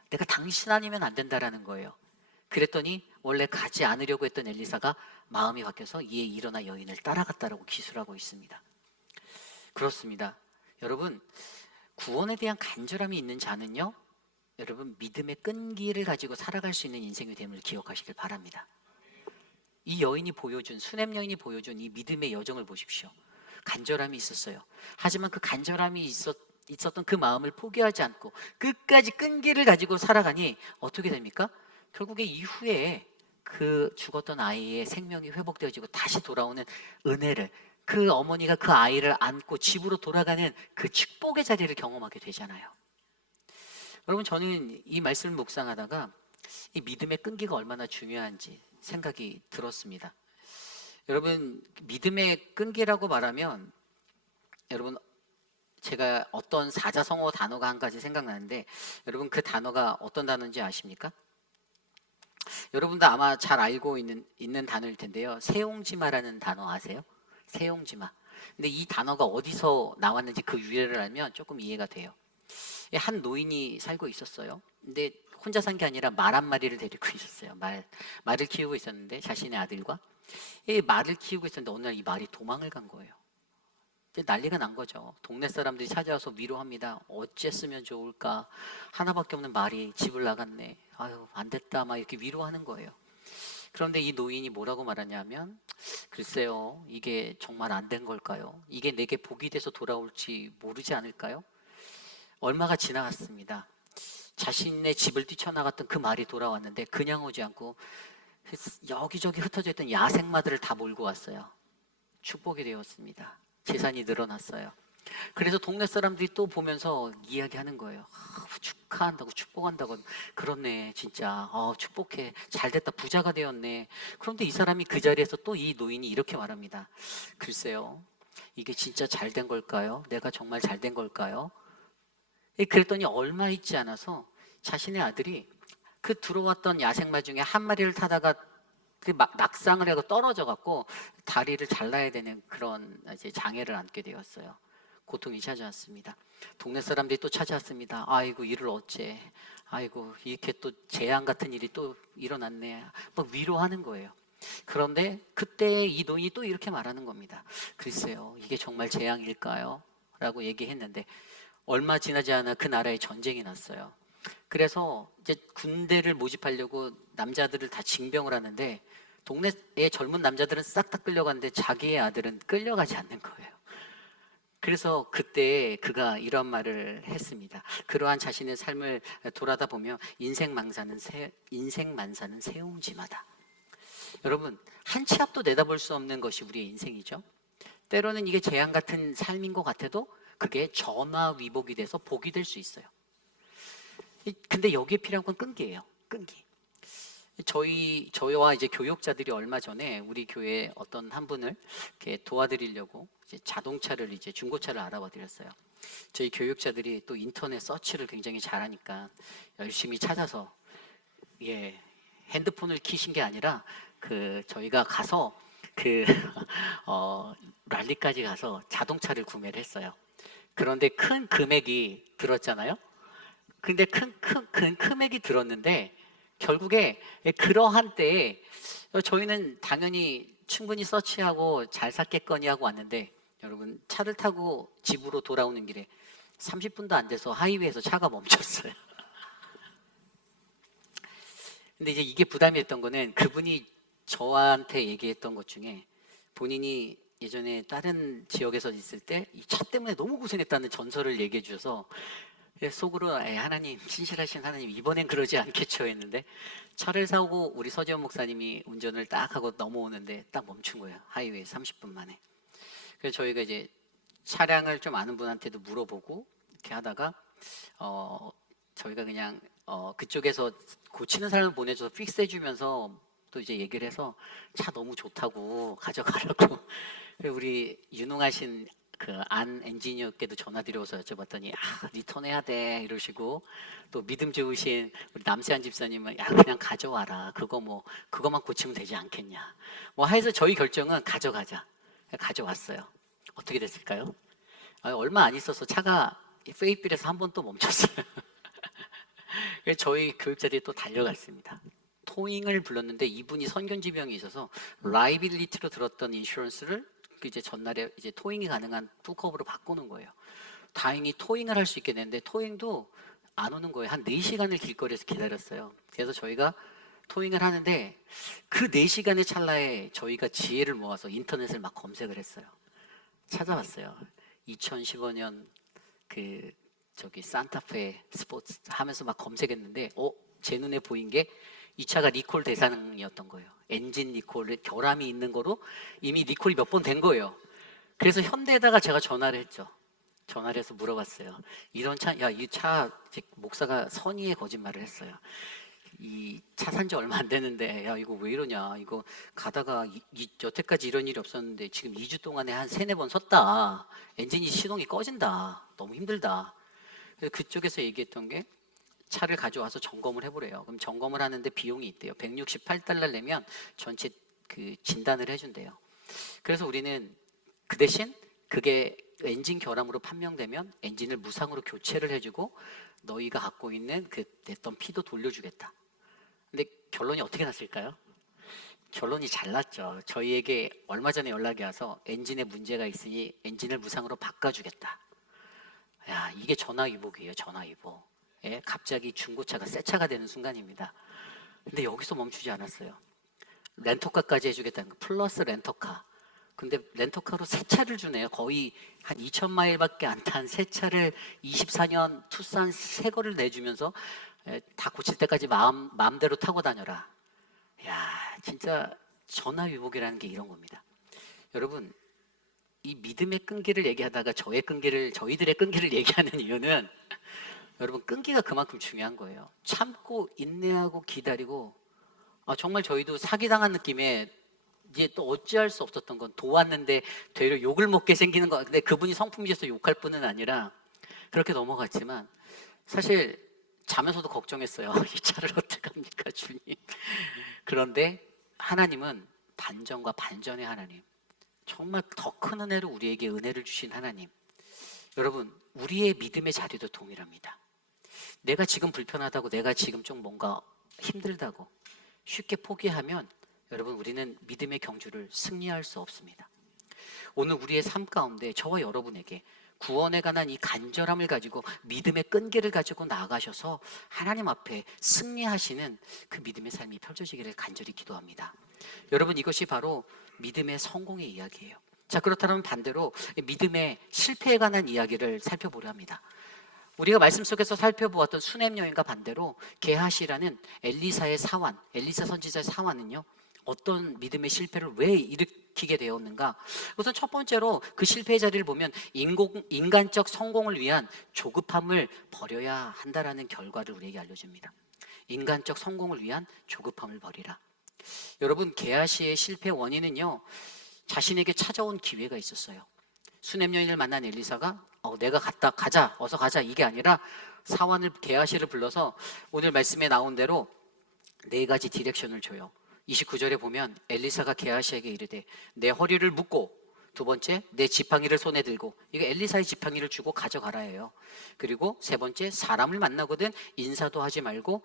내가 당신 아니면 안 된다라는 거예요. 그랬더니 원래 가지 않으려고 했던 엘리사가 마음이 바뀌어서 이에 일어나 여인을 따라갔다라고 기술하고 있습니다. 그렇습니다. 여러분, 구원에 대한 간절함이 있는 자는요, 여러분 믿음의 끈기를 가지고 살아갈 수 있는 인생이 됨을 기억하시길 바랍니다. 이 여인이 보여준, 수넴 여인이 보여준 이 믿음의 여정을 보십시오. 간절함이 있었어요. 하지만 그 간절함이 있었던 그 마음을 포기하지 않고 끝까지 끈기를 가지고 살아가니 어떻게 됩니까? 결국에 이후에 그 죽었던 아이의 생명이 회복되어지고 다시 돌아오는 은혜를, 그 어머니가 그 아이를 안고 집으로 돌아가는 그 축복의 자리를 경험하게 되잖아요. 여러분, 저는 이 말씀을 묵상하다가 이 믿음의 끈기가 얼마나 중요한지 생각이 들었습니다. 여러분, 믿음의 끈기라고 말하면, 여러분, 제가 어떤 사자성어 단어가 한 가지 생각나는데, 여러분 그 단어가 어떤 단어인지 아십니까? 여러분도 아마 잘 알고 있는 단어일 텐데요. 세옹지마라는 단어 아세요? 세옹지마. 근데 이 단어가 어디서 나왔는지 그 유래를 알면 조금 이해가 돼요. 한 노인이 살고 있었어요. 근데 혼자 산 게 아니라 말 한 마리를 데리고 있었어요. 말을 키우고 있었는데, 자신의 아들과 이 말을 키우고 있었는데 어느 날 이 말이 도망을 간 거예요. 이제 난리가 난 거죠. 동네 사람들이 찾아와서 위로합니다. 어째쓰면 좋을까? 하나밖에 없는 말이 집을 나갔네. 아유, 안 됐다. 막 이렇게 위로하는 거예요. 그런데 이 노인이 뭐라고 말하냐면, 글쎄요, 이게 정말 안 된 걸까요? 이게 내게 복이 돼서 돌아올지 모르지 않을까요? 얼마가 지나갔습니다. 자신의 집을 뛰쳐나갔던 그 말이 돌아왔는데 그냥 오지 않고 여기저기 흩어져 있던 야생마들을 다 몰고 왔어요. 축복이 되었습니다. 재산이 늘어났어요. 그래서 동네 사람들이 또 보면서 이야기하는 거예요. 축하한다고, 축복한다고. 그렇네, 진짜. 축복해. 잘됐다, 부자가 되었네. 그런데 이 사람이 그 자리에서 또 이 노인이 이렇게 말합니다. 글쎄요, 이게 진짜 잘된 걸까요? 내가 정말 잘된 걸까요? 그랬더니 얼마 있지 않아서 자신의 아들이 그 들어왔던 야생마 중에 한 마리를 타다가 그 낙상을 하고 떨어져 갖고 다리를 잘라야 되는 그런 이제 장애를 안게 되었어요. 고통이 찾아왔습니다. 동네 사람들이 또 찾아왔습니다. 아이고, 이를 어째? 아이고, 이렇게 또 재앙 같은 일이 또 일어났네. 막 위로하는 거예요. 그런데 그때 이 노인이 또 이렇게 말하는 겁니다. 글쎄요, 이게 정말 재앙일까요? 라고 얘기했는데 얼마 지나지 않아 그 나라에 전쟁이 났어요. 그래서 이제 군대를 모집하려고 남자들을 다 징병을 하는데 동네의 젊은 남자들은 싹 다 끌려가는데 자기의 아들은 끌려가지 않는 거예요. 그래서 그때 그가 이런 말을 했습니다. 그러한 자신의 삶을 돌아다 보며 인생 만사는 세옹지마다. 여러분, 한 치 앞도 내다볼 수 없는 것이 우리의 인생이죠. 때로는 이게 재앙 같은 삶인 것 같아도 그게 전화위복이 돼서 복이 될 수 있어요. 근데 여기에 필요한 건 끈기예요. 끈기. 저희와 이제 교육자들이 얼마 전에 우리 교회 어떤 한 분을 이렇게 도와드리려고 이제 자동차를, 이제 중고차를 알아봐 드렸어요. 저희 교육자들이 또 인터넷 서치를 굉장히 잘하니까 열심히 찾아서, 핸드폰을 키신 게 아니라 저희가 가서 랄리까지 가서 자동차를 구매를 했어요. 그런데 큰 금액이 들었잖아요. 근데 큰 금액이 들었는데 결국에 그러한 때에 저희는 당연히 충분히 서치하고 잘 샀겠거니 하고 왔는데, 여러분, 차를 타고 집으로 돌아오는 길에 30분도 안 돼서 하이웨이에서 차가 멈췄어요. 근데 이제 이게 부담이 됐던 거는 그분이 저한테 얘기했던 것 중에 본인이 예전에 다른 지역에서 있을 때 이 차 때문에 너무 고생했다는 전설을 얘기해 주셔서 속으로 하나님, 신실하신 하나님, 이번엔 그러지 않겠죠 했는데, 차를 사오고 우리 서지원 목사님이 운전을 딱 하고 넘어오는데 딱 멈춘 거예요. 하이웨이 30분 만에. 그래서 저희가 이제 차량을 좀 아는 분한테도 물어보고 이렇게 하다가 저희가 그냥 그쪽에서 고치는 사람을 보내줘서 픽스해 주면서 또 이제 얘기를 해서 차 너무 좋다고 가져가라고. 우리 유능하신 안 엔지니어께도 전화드려서 여쭤봤더니 리턴해야 돼 이러시고, 또 믿음 좋으신 우리 남세한 집사님은 그냥 가져와라, 그거만 고치면 되지 않겠냐, 해서 저희 결정은 가져가자. 가져왔어요. 어떻게 됐을까요? 얼마 안 있어서 차가 페이필에서 한 번 또 멈췄어요. 그래서 저희 교육자들이 또 달려갔습니다. 토잉을 불렀는데 이분이 선견지병이 있어서 라이빌리티로 들었던 인슈런스를 이제 전날에 이제 토잉이 가능한 풀컵으로 바꾸는 거예요. 다행히 토잉을 할 수 있게 됐는데 토잉도 안 오는 거예요. 한 4시간을 길거리에서 기다렸어요. 그래서 저희가 토잉을 하는데 그 4시간의 찰나에 저희가 지혜를 모아서 인터넷을 막 검색을 했어요. 찾아봤어요. 2015년 그 저기 산타페 스포츠 하면서 막 검색했는데 제 눈에 보인 게 이 차가 리콜 대상이었던 거예요. 엔진 리콜에 결함이 있는 거로 이미 리콜이 몇 번 된 거예요. 그래서 현대에다가 제가 전화를 했죠. 전화를 해서 물어봤어요. 이런 차, 이 차 목사가 선의의 거짓말을 했어요. 이 차 산 지 얼마 안 되는데 야 이거 왜 이러냐, 이거 가다가 여태까지 이런 일이 없었는데 지금 2주 동안에 한 3-4번 섰다, 엔진이 시동이 꺼진다, 너무 힘들다. 그래서 그쪽에서 얘기했던 게 차를 가져와서 점검을 해보래요. 그럼 점검을 하는데 비용이 있대요. 168달러 내면 전체 그 진단을 해준대요. 그래서 우리는 그 대신 그게 엔진 결함으로 판명되면 엔진을 무상으로 교체를 해주고 너희가 갖고 있는 그 냈던 피도 돌려주겠다. 근데 결론이 어떻게 났을까요? 결론이 잘 났죠. 저희에게 얼마 전에 연락이 와서 엔진에 문제가 있으니 엔진을 무상으로 바꿔주겠다. 야, 이게 전화위복이에요. 전화위복. 예, 갑자기 중고차가 새 차가 되는 순간입니다. 근데 여기서 멈추지 않았어요. 렌터카까지 해주겠다는 거, 플러스 렌터카. 근데 렌터카로 새 차를 주네요. 거의 한 2,000마일밖에 안 탄 새 차를 24년 투싼 새 거를 내주면서 다 고칠 때까지 마음대로 타고 다녀라. 야, 진짜 전화위복이라는 게 이런 겁니다. 여러분, 이 믿음의 끈기를 얘기하다가 저희들의 끈기를 얘기하는 이유는 여러분, 끈기가 그만큼 중요한 거예요. 참고 인내하고 기다리고, 정말 저희도 사기당한 느낌에 이제 또 어찌할 수 없었던 건 도왔는데 되려 욕을 먹게 생기는 거. 근데 그분이 성품이셔서 욕할 뿐은 아니라 그렇게 넘어갔지만 사실 자면서도 걱정했어요. 이 차를 어떡합니까, 주님. 그런데 하나님은 반전과 반전의 하나님, 정말 더 큰 은혜로 우리에게 은혜를 주신 하나님. 여러분, 우리의 믿음의 자리도 동일합니다. 내가 지금 불편하다고, 내가 지금 좀 뭔가 힘들다고 쉽게 포기하면 여러분, 우리는 믿음의 경주를 승리할 수 없습니다. 오늘 우리의 삶 가운데 저와 여러분에게 구원에 관한 이 간절함을 가지고 믿음의 끈기를 가지고 나아가셔서 하나님 앞에 승리하시는 그 믿음의 삶이 펼쳐지기를 간절히 기도합니다. 여러분, 이것이 바로 믿음의 성공의 이야기예요. 자, 그렇다면 반대로 믿음의 실패에 관한 이야기를 살펴보려 합니다. 우리가 말씀 속에서 살펴보았던 수넴 여인과 반대로 게하시라는 엘리사의 사환, 엘리사 선지자의 사환은요, 어떤 믿음의 실패를 왜 일으키게 되었는가? 우선 첫 번째로 그 실패의 자리를 보면 인간적 성공을 위한 조급함을 버려야 한다라는 결과를 우리에게 알려줍니다. 인간적 성공을 위한 조급함을 버리라. 여러분, 게하시의 실패 원인은요, 자신에게 찾아온 기회가 있었어요. 수넴 여인을 만난 엘리사가 내가 가자, 어서 가자, 이게 아니라 사환을, 게하시를 불러서 오늘 말씀에 나온 대로 4가지 디렉션을 줘요. 29절에 보면 엘리사가 게하시에게 이르되 내 허리를 묶고, 두 번째 내 지팡이를 손에 들고, 이게 엘리사의 지팡이를 주고 가져가라예요. 그리고 세 번째, 사람을 만나거든 인사도 하지 말고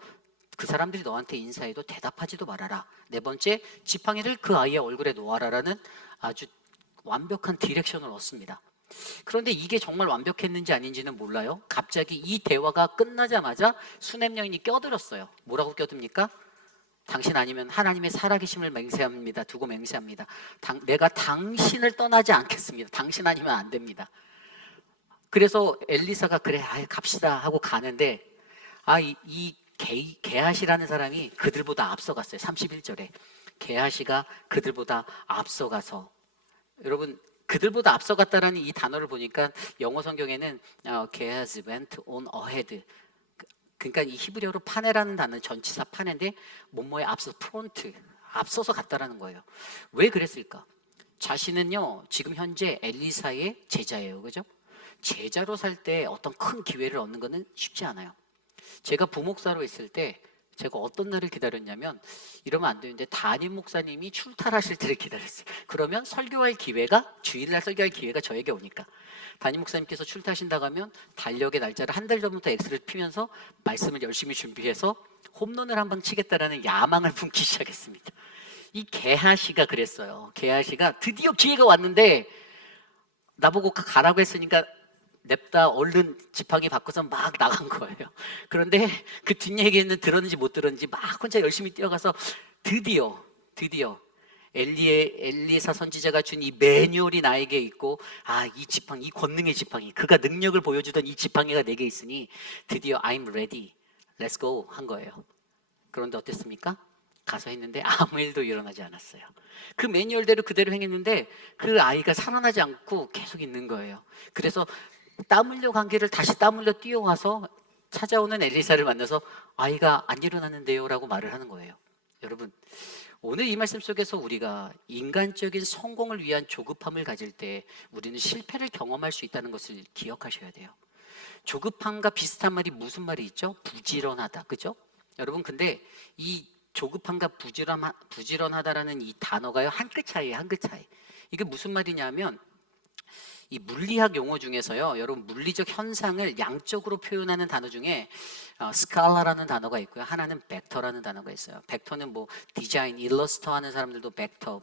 그 사람들이 너한테 인사해도 대답하지도 말아라. 네 번째, 지팡이를 그 아이의 얼굴에 놓아라라는 아주 완벽한 디렉션을 얻습니다. 그런데 이게 정말 완벽했는지 아닌지는 몰라요. 갑자기 이 대화가 끝나자마자 수넴 여인이 껴들었어요. 뭐라고 껴듭니까? 당신 아니면 하나님의 살아계심을 맹세합니다. 두고 맹세합니다. 내가 당신을 떠나지 않겠습니다. 당신 아니면 안 됩니다. 그래서 엘리사가 그래, 갑시다 하고 가는데 이 게하시라는 사람이 그들보다 앞서갔어요. 31절에 게하시가 그들보다 앞서가서, 여러분, 그들보다 앞서갔다라는 이 단어를 보니까 영어 성경에는 Gehazi went on ahead, 그러니까 이 히브리어로 파네라는 단어는 전치사 파네인데 뭐뭐에 앞서, 프론트, 앞서서 갔다라는 거예요. 왜 그랬을까? 자신은요, 지금 현재 엘리사의 제자예요. 그죠? 제자로 살 때 어떤 큰 기회를 얻는 것은 쉽지 않아요. 제가 부목사로 있을 때 제가 어떤 날을 기다렸냐면, 이러면 안 되는데 담임 목사님이 출탈하실 때를 기다렸어요. 그러면 설교할 기회가, 주일날 설교할 기회가 저에게 오니까 담임 목사님께서 출타하신다고 하면 달력의 날짜를 한 달 전부터 X를 피면서 말씀을 열심히 준비해서 홈런을 한 방 치겠다라는 야망을 품기 시작했습니다. 이 개하시가 그랬어요. 개하시가 드디어 기회가 왔는데 나보고 가라고 했으니까 냅다 얼른 지팡이 바꿔서 막 나간 거예요. 그런데 그 뒷얘기는 들었는지 못 들었는지 막 혼자 열심히 뛰어가서 드디어 엘리사 선지자가 준 이 매뉴얼이 나에게 있고, 이 지팡이, 이 권능의 지팡이, 그가 능력을 보여주던 이 지팡이가 내게 있으니 드디어 I'm ready, let's go 한 거예요. 그런데 어땠습니까? 가서 했는데 아무 일도 일어나지 않았어요. 그 매뉴얼대로 그대로 행했는데 그 아이가 살아나지 않고 계속 있는 거예요. 그래서 땀 흘려 간 길을 다시 땀 흘려 뛰어와서 찾아오는 엘리사를 만나서 아이가 안 일어났는데요 라고 말을 하는 거예요. 여러분, 오늘 이 말씀 속에서 우리가 인간적인 성공을 위한 조급함을 가질 때 우리는 실패를 경험할 수 있다는 것을 기억하셔야 돼요. 조급함과 비슷한 말이 무슨 말이 있죠? 부지런하다, 그죠? 여러분, 근데 이 조급함과 부지런하다라는 이 단어가요, 한 끗 차이예요, 한 끗 차이. 이게 무슨 말이냐면, 이 물리학 용어 중에서요, 여러분 물리적 현상을 양적으로 표현하는 단어 중에 스칼라라는 단어가 있고요, 하나는 벡터라는 단어가 있어요. 벡터는 뭐 디자인, 일러스터 하는 사람들도 벡터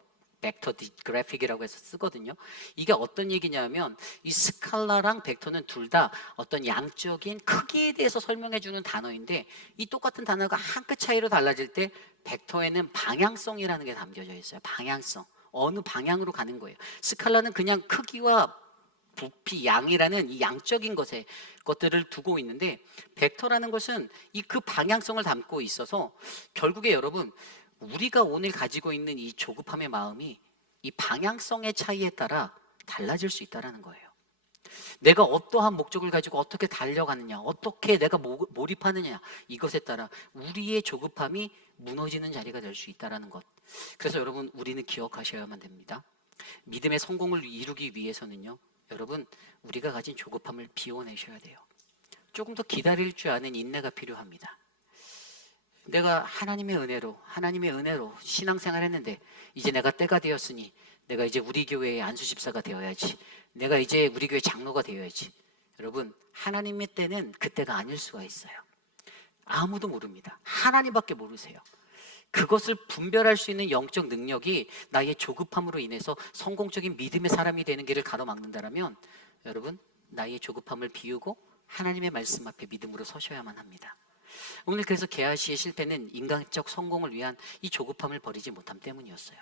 그래픽이라고 해서 쓰거든요. 이게 어떤 얘기냐면 이 스칼라랑 벡터는 둘 다 어떤 양적인 크기에 대해서 설명해 주는 단어인데, 이 똑같은 단어가 한 끗 차이로 달라질 때 벡터에는 방향성이라는 게 담겨져 있어요. 방향성, 어느 방향으로 가는 거예요. 스칼라는 그냥 크기와 부피, 양이라는 이 양적인 것들을 두고 있는데, 벡터라는 것은 이 그 방향성을 담고 있어서 결국에 여러분, 우리가 오늘 가지고 있는 이 조급함의 마음이 이 방향성의 차이에 따라 달라질 수 있다는 거예요. 내가 어떠한 목적을 가지고 어떻게 달려가느냐, 어떻게 내가 몰입하느냐, 이것에 따라 우리의 조급함이 무너지는 자리가 될 수 있다는 것. 그래서 여러분, 우리는 기억하셔야만 됩니다. 믿음의 성공을 이루기 위해서는요, 여러분, 우리가 가진 조급함을 비워내셔야 돼요. 조금 더 기다릴 줄 아는 인내가 필요합니다. 내가 하나님의 은혜로 신앙생활 했는데 이제 내가 때가 되었으니 내가 이제 우리 교회의 안수집사가 되어야지, 내가 이제 우리 교회 장로가 되어야지. 여러분, 하나님의 때는 그때가 아닐 수가 있어요. 아무도 모릅니다. 하나님밖에 모르세요. 그것을 분별할 수 있는 영적 능력이 나의 조급함으로 인해서 성공적인 믿음의 사람이 되는 길을 가로막는다라면, 여러분, 나의 조급함을 비우고 하나님의 말씀 앞에 믿음으로 서셔야만 합니다. 오늘 그래서 게하시의 실패는 인간적 성공을 위한 이 조급함을 버리지 못함 때문이었어요.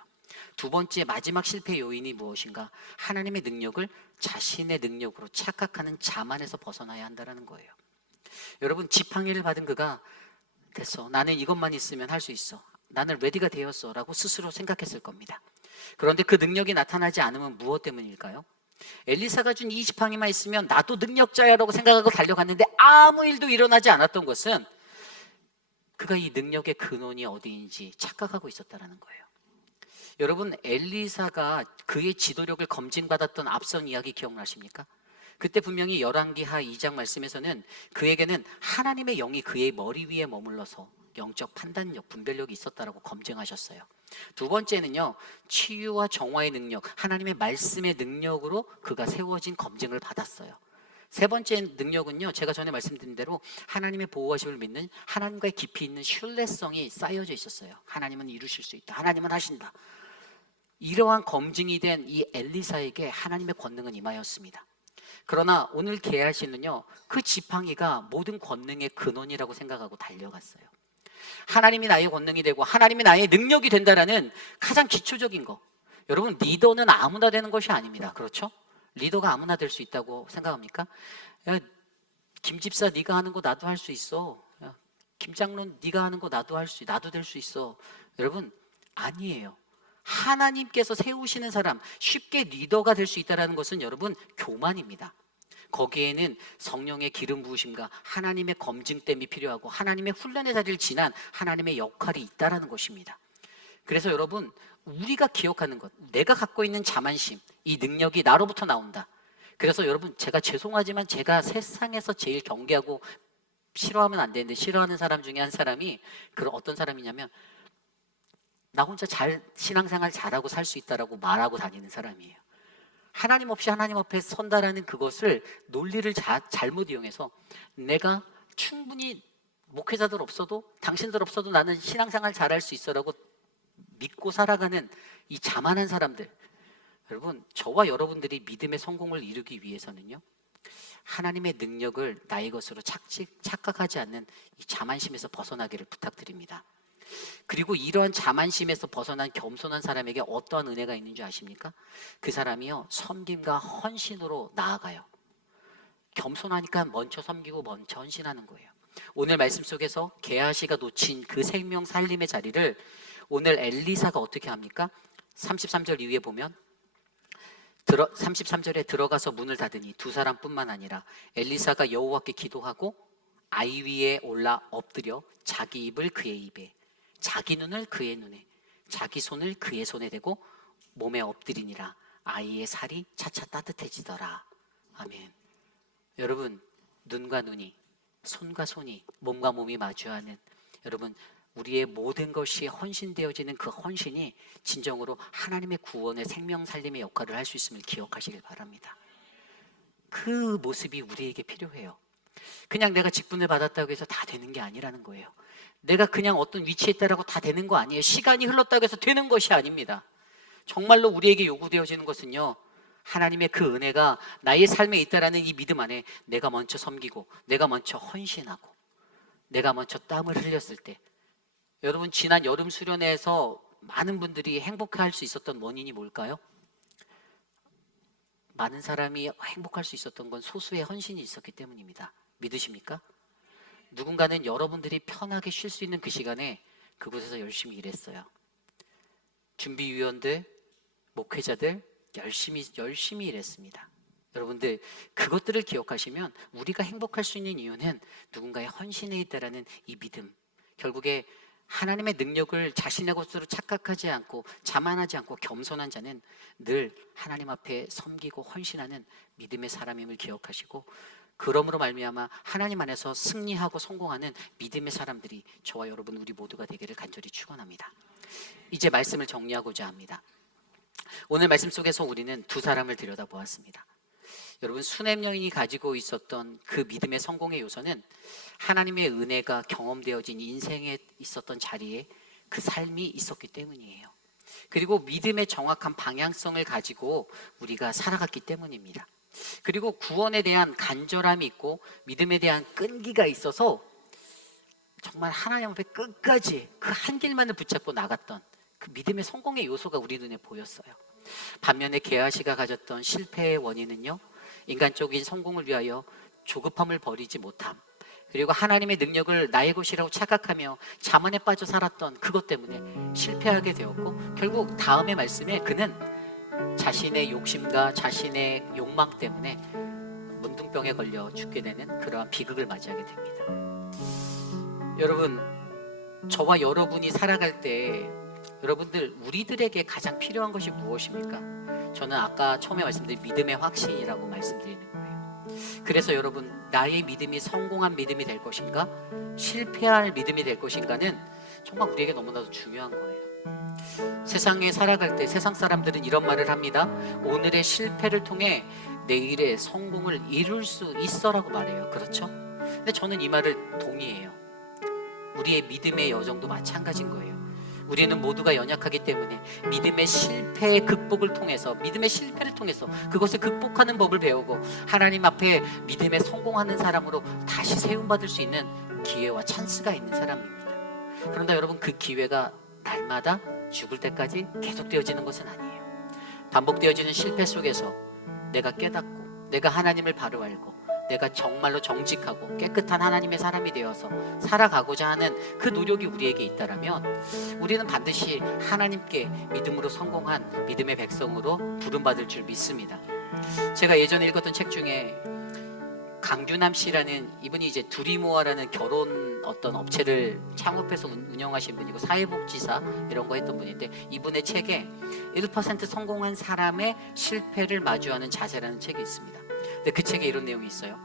두 번째, 마지막 실패 요인이 무엇인가? 하나님의 능력을 자신의 능력으로 착각하는 자만에서 벗어나야 한다는 거예요. 여러분, 지팡이를 받은 그가 됐어, 나는 이것만 있으면 할 수 있어, 나는 레디가 되었어 라고 스스로 생각했을 겁니다. 그런데 그 능력이 나타나지 않으면 무엇 때문일까요? 엘리사가 준 이 지팡이만 있으면 나도 능력자야 라고 생각하고 달려갔는데 아무 일도 일어나지 않았던 것은 그가 이 능력의 근원이 어디인지 착각하고 있었다는 거예요. 여러분, 엘리사가 그의 지도력을 검증받았던 앞선 이야기 기억나십니까? 그때 분명히 열왕기하 2장 말씀에서는 그에게는 하나님의 영이 그의 머리 위에 머물러서 영적 판단력, 분별력이 있었다라고 검증하셨어요. 두 번째는요, 치유와 정화의 능력, 하나님의 말씀의 능력으로 그가 세워진 검증을 받았어요. 세 번째 능력은요, 제가 전에 말씀드린 대로 하나님의 보호하심을 믿는, 하나님과의 깊이 있는 신뢰성이 쌓여져 있었어요. 하나님은 이루실 수 있다, 하나님은 하신다. 이러한 검증이 된 이 엘리사에게 하나님의 권능은 임하였습니다. 그러나 오늘 게하시는요, 그 지팡이가 모든 권능의 근원이라고 생각하고 달려갔어요. 하나님이 나의 권능이 되고 하나님이 나의 능력이 된다라는 가장 기초적인 거. 여러분, 리더는 아무나 되는 것이 아닙니다. 그렇죠? 리더가 아무나 될 수 있다고 생각합니까? 야, 김 집사 네가 하는 거 나도 할 수 있어. 야, 김 장로는 네가 하는 거 나도 될 수 있어. 여러분, 아니에요. 하나님께서 세우시는 사람, 쉽게 리더가 될 수 있다는 것은 여러분, 교만입니다. 거기에는 성령의 기름 부으심과 하나님의 검증됨이 필요하고 하나님의 훈련의 자리를 지난 하나님의 역할이 있다는 것입니다. 그래서 여러분, 우리가 기억하는 것, 내가 갖고 있는 자만심, 이 능력이 나로부터 나온다. 그래서 여러분, 제가 죄송하지만 제가 세상에서 제일 경계하고 싫어하면 안 되는데 싫어하는 사람 중에 한 사람이 그런 어떤 사람이냐면 나 혼자 신앙생활 잘하고 살 수 있다라고 말하고 다니는 사람이에요. 하나님 없이 하나님 앞에 선다라는 그것을 논리를 잘못 이용해서 내가 충분히 목회자들 없어도 당신들 없어도 나는 신앙생활 잘할 수 있어라고 믿고 살아가는 이 자만한 사람들, 여러분 저와 여러분들이 믿음의 성공을 이루기 위해서는요 하나님의 능력을 나의 것으로 착각하지 않는 이 자만심에서 벗어나기를 부탁드립니다. 그리고 이러한 자만심에서 벗어난 겸손한 사람에게 어떠한 은혜가 있는 줄 아십니까? 그 사람이요 섬김과 헌신으로 나아가요. 겸손하니까 먼저 섬기고 먼저 헌신하는 거예요. 오늘 말씀 속에서 게하시가 놓친 그 생명 살림의 자리를 오늘 엘리사가 어떻게 합니까? 33절 이후에 보면 33절에 들어가서 문을 닫으니 두 사람뿐만 아니라 엘리사가 여호와께 기도하고 아이 위에 올라 엎드려 자기 입을 그의 입에 자기 눈을 그의 눈에 자기 손을 그의 손에 대고 몸에 엎드리니라 아이의 살이 차차 따뜻해지더라. 아멘. 여러분 눈과 눈이 손과 손이 몸과 몸이 마주하는 여러분 우리의 모든 것이 헌신되어지는 그 헌신이 진정으로 하나님의 구원의 생명 살림의 역할을 할 수 있음을 기억하시길 바랍니다. 그 모습이 우리에게 필요해요. 그냥 내가 직분을 받았다고 해서 다 되는 게 아니라는 거예요. 내가 그냥 어떤 위치에 있다라고 다 되는 거 아니에요. 시간이 흘렀다고 해서 되는 것이 아닙니다. 정말로 우리에게 요구되어지는 것은요 하나님의 그 은혜가 나의 삶에 있다라는 이 믿음 안에 내가 먼저 섬기고 내가 먼저 헌신하고 내가 먼저 땀을 흘렸을 때 여러분 지난 여름 수련회에서 많은 분들이 행복할 수 있었던 원인이 뭘까요? 많은 사람이 행복할 수 있었던 건 소수의 헌신이 있었기 때문입니다. 믿으십니까? 누군가는 여러분들이 편하게 쉴 수 있는 그 시간에 그곳에서 열심히 일했어요. 준비위원들, 목회자들 열심히 일했습니다. 여러분들 그것들을 기억하시면 우리가 행복할 수 있는 이유는 누군가의 헌신에 있다라는 이 믿음, 결국에 하나님의 능력을 자신의 것으로 착각하지 않고 자만하지 않고 겸손한 자는 늘 하나님 앞에 섬기고 헌신하는 믿음의 사람임을 기억하시고 그러므로 말미암아 하나님 안에서 승리하고 성공하는 믿음의 사람들이 저와 여러분 우리 모두가 되기를 간절히 축원합니다. 이제 말씀을 정리하고자 합니다. 오늘 말씀 속에서 우리는 두 사람을 들여다보았습니다. 여러분 수넴 여인이 가지고 있었던 그 믿음의 성공의 요소는 하나님의 은혜가 경험되어진 인생에 있었던 자리에 그 삶이 있었기 때문이에요. 그리고 믿음의 정확한 방향성을 가지고 우리가 살아갔기 때문입니다. 그리고 구원에 대한 간절함이 있고 믿음에 대한 끈기가 있어서 정말 하나님 앞에 끝까지 그 한 길만을 붙잡고 나갔던 그 믿음의 성공의 요소가 우리 눈에 보였어요. 반면에 게하시가 가졌던 실패의 원인은요 인간적인 성공을 위하여 조급함을 버리지 못함, 그리고 하나님의 능력을 나의 것이라고 착각하며 자만에 빠져 살았던 그것 때문에 실패하게 되었고 결국 다음의 말씀에 그는 자신의 욕심과 자신의 욕망 때문에 문둥병에 걸려 죽게 되는 그러한 비극을 맞이하게 됩니다. 여러분 저와 여러분이 살아갈 때 여러분들 우리들에게 가장 필요한 것이 무엇입니까? 저는 아까 처음에 말씀드린 믿음의 확신이라고 말씀드리는 거예요. 그래서 여러분 나의 믿음이 성공한 믿음이 될 것인가 실패할 믿음이 될 것인가는 정말 우리에게 너무나도 중요한 거예요. 세상에 살아갈 때 세상 사람들은 이런 말을 합니다. 오늘의 실패를 통해 내일의 성공을 이룰 수 있어라고 말해요. 그렇죠? 근데 저는 이 말을 동의해요. 우리의 믿음의 여정도 마찬가지인 거예요. 우리는 모두가 연약하기 때문에 믿음의 실패의 극복을 통해서 믿음의 실패를 통해서 그것을 극복하는 법을 배우고 하나님 앞에 믿음에 성공하는 사람으로 다시 세움받을 수 있는 기회와 찬스가 있는 사람입니다. 그런데 여러분 그 기회가 날마다 죽을 때까지 계속되어지는 것은 아니에요. 반복되어지는 실패 속에서 내가 깨닫고 내가 하나님을 바로 알고 내가 정말로 정직하고 깨끗한 하나님의 사람이 되어서 살아가고자 하는 그 노력이 우리에게 있다면 우리는 반드시 하나님께 믿음으로 성공한 믿음의 백성으로 부름받을 줄 믿습니다. 제가 예전에 읽었던 책 중에 강규남 씨라는 이분이 이제 두리모아라는 결혼 어떤 업체를 창업해서 운영하신 분이고 사회복지사 이런 거 했던 분인데 이분의 책에 1% 성공한 사람의 실패를 마주하는 자세라는 책이 있습니다. 근데 그 책에 이런 내용이 있어요.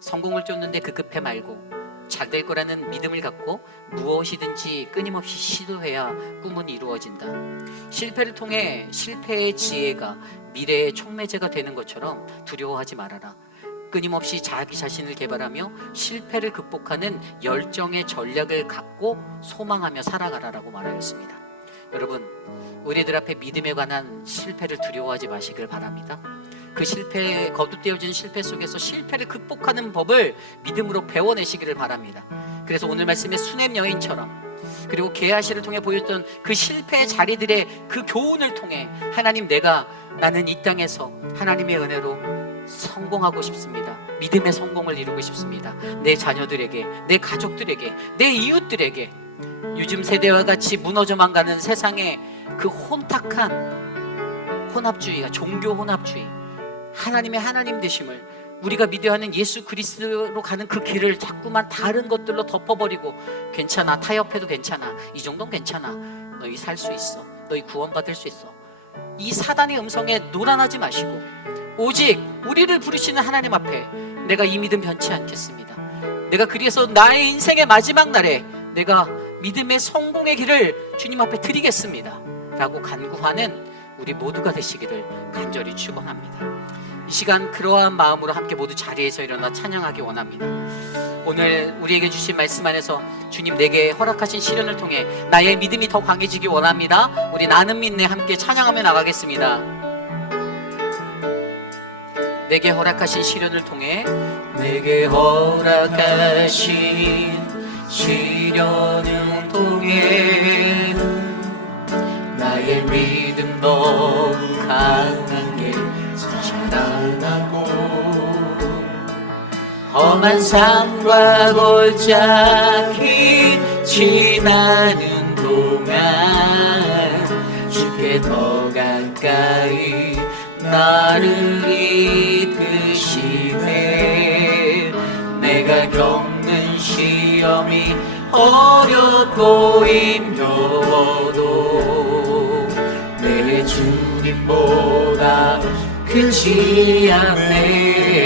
성공을 쫓는데 급급해 말고 잘 될 거라는 믿음을 갖고 무엇이든지 끊임없이 시도해야 꿈은 이루어진다. 실패를 통해 실패의 지혜가 미래의 촉매제가 되는 것처럼 두려워하지 말아라. 끊임없이 자기 자신을 개발하며 실패를 극복하는 열정의 전략을 갖고 소망하며 살아가라라고 말하였습니다. 여러분, 우리들 앞에 믿음에 관한 실패를 두려워하지 마시길 바랍니다. 그 실패에 거듭되어진 실패 속에서 실패를 극복하는 법을 믿음으로 배워내시기를 바랍니다. 그래서 오늘 말씀의 수냄 여인처럼, 그리고 게하시를 통해 보였던 그 실패의 자리들의 그 교훈을 통해 하나님, 나는 이 땅에서 하나님의 은혜로 성공하고 싶습니다. 믿음의 성공을 이루고 싶습니다. 내 자녀들에게, 내 가족들에게, 내 이웃들에게. 요즘 세대와 같이 무너져만 가는 세상의 그 혼탁한 혼합주의가, 종교 혼합주의, 하나님의 하나님 되심을, 우리가 믿어야 하는 예수 그리스도로 가는 그 길을 자꾸만 다른 것들로 덮어버리고, 괜찮아, 타협해도 괜찮아, 이 정도는 괜찮아, 너희 살 수 있어, 너희 구원받을 수 있어, 이 사단의 음성에 노란하지 마시고 오직 우리를 부르시는 하나님 앞에 내가 이 믿음 변치 않겠습니다. 내가 그래서 나의 인생의 마지막 날에 내가 믿음의 성공의 길을 주님 앞에 드리겠습니다 라고 간구하는 우리 모두가 되시기를 간절히 축원합니다. 이 시간 그러한 마음으로 함께 모두 자리에서 일어나 찬양하기 원합니다. 오늘 우리에게 주신 말씀 안에서 주님 내게 허락하신 시련을 통해 나의 믿음이 더 강해지기 원합니다. 우리 나는 믿네 함께 찬양하며 나가겠습니다. 내게 허락하신 시련을 통해, 내게 허락하신 시련을 통해 나의 믿음 더욱 강하게 자라나고, 험한 산과 골짜기 지나는 동안 주께 더 가까이 나를 이끄시네. 내가 겪는 시험이 어렵고 힘겨워도 내 주님보다 크지 않네.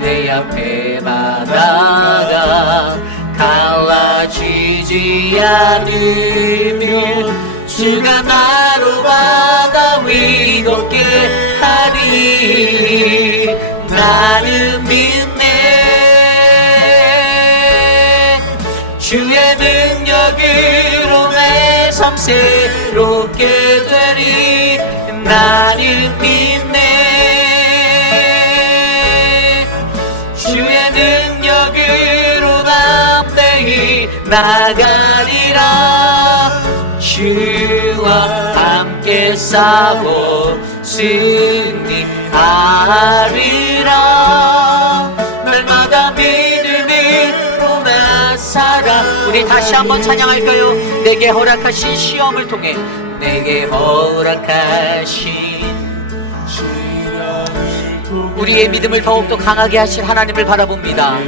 내 앞에 바다가 갈라지지 않으면 주가 나로 바다 위 걷게 하리. 나는 믿네. 주의 능력으로 내 삶 새롭게 되리. 나는 믿네. 주의 능력으로 담대히 나가리라. 주와 함께 싸워 승리하리라. 날마다 믿음으로 나 살아. 우리 다시 한번 찬양할까요? 내게 허락하신 시험을 통해, 내게 허락하신 우리의 믿음을 더욱더 강하게 하실 하나님을 바라봅니다.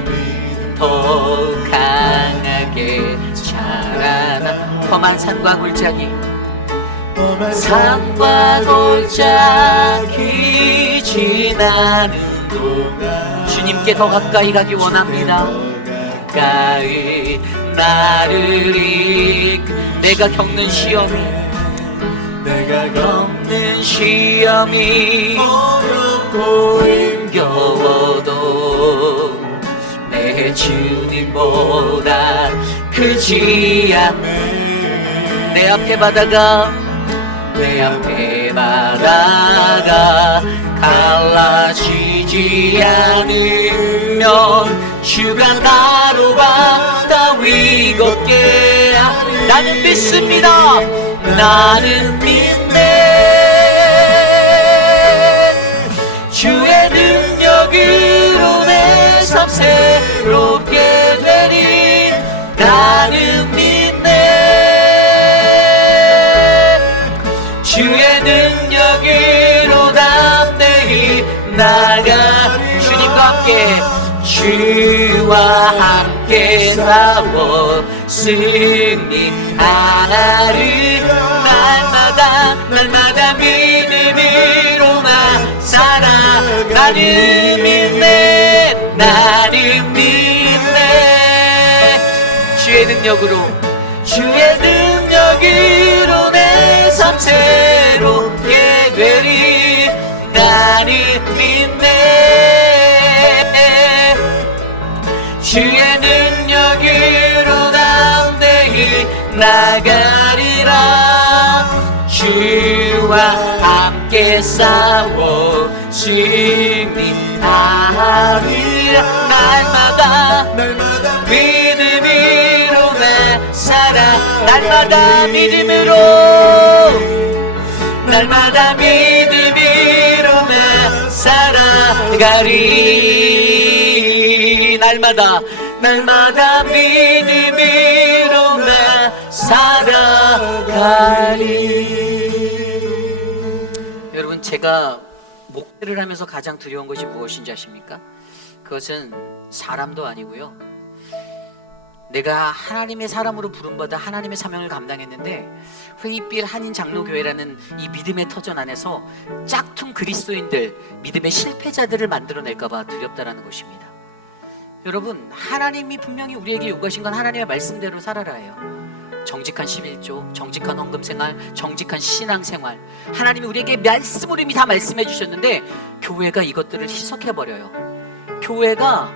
더 강하게 자라나. 험한 산과 골짜기, 산과 골짜기 지나는 동안 주님께 더 가까이 가기 원합니다. 가까이 나를 내가 겪는 시험이, 내가 겪는 시험이 어렵고 힘겨워도 내 주님보다 크지 않네. 내 앞에 바다가 갈라지지 않으면 주가 나로 바다 위 걷게 하리. 나는 믿습니다. 나는 믿네. 주의 능력으로 내 삶 새롭게 되리. 나는 믿네. 주의 능력으로 담대히 나가. 주님과 함께, 주와 함께 싸워 승리하리. 날마다 믿음으로 나 살아. 나는 믿네. 나는 믿네. 능력으로 내 삶 새롭게 되리 나를 믿네 주의 능력으로 담대히 나가리라 주와 함께 싸워 승리하리라 날마다 믿음으로 나 살아 날마다 믿음으로 나 살아가리 날마다 믿음으로 나 살아가리. 여러분, 제가 목회를 하면서 가장 두려운 것이 무엇인지 아십니까? 그것은 사람도 아니고요, 내가 하나님의 사람으로 부름받아 하나님의 사명을 감당했는데 회의빌 한인 장로교회라는 이 믿음의 터전 안에서 짝퉁 그리스도인들, 믿음의 실패자들을 만들어낼까봐 두렵다라는 것입니다. 여러분, 하나님이 분명히 우리에게 요구하신 건 하나님의 말씀대로 살아라예요. 정직한 11조, 정직한 헌금생활, 정직한 신앙생활, 하나님이 우리에게 말씀으로 이미 다 말씀해 주셨는데 교회가 이것들을 희석해버려요. 교회가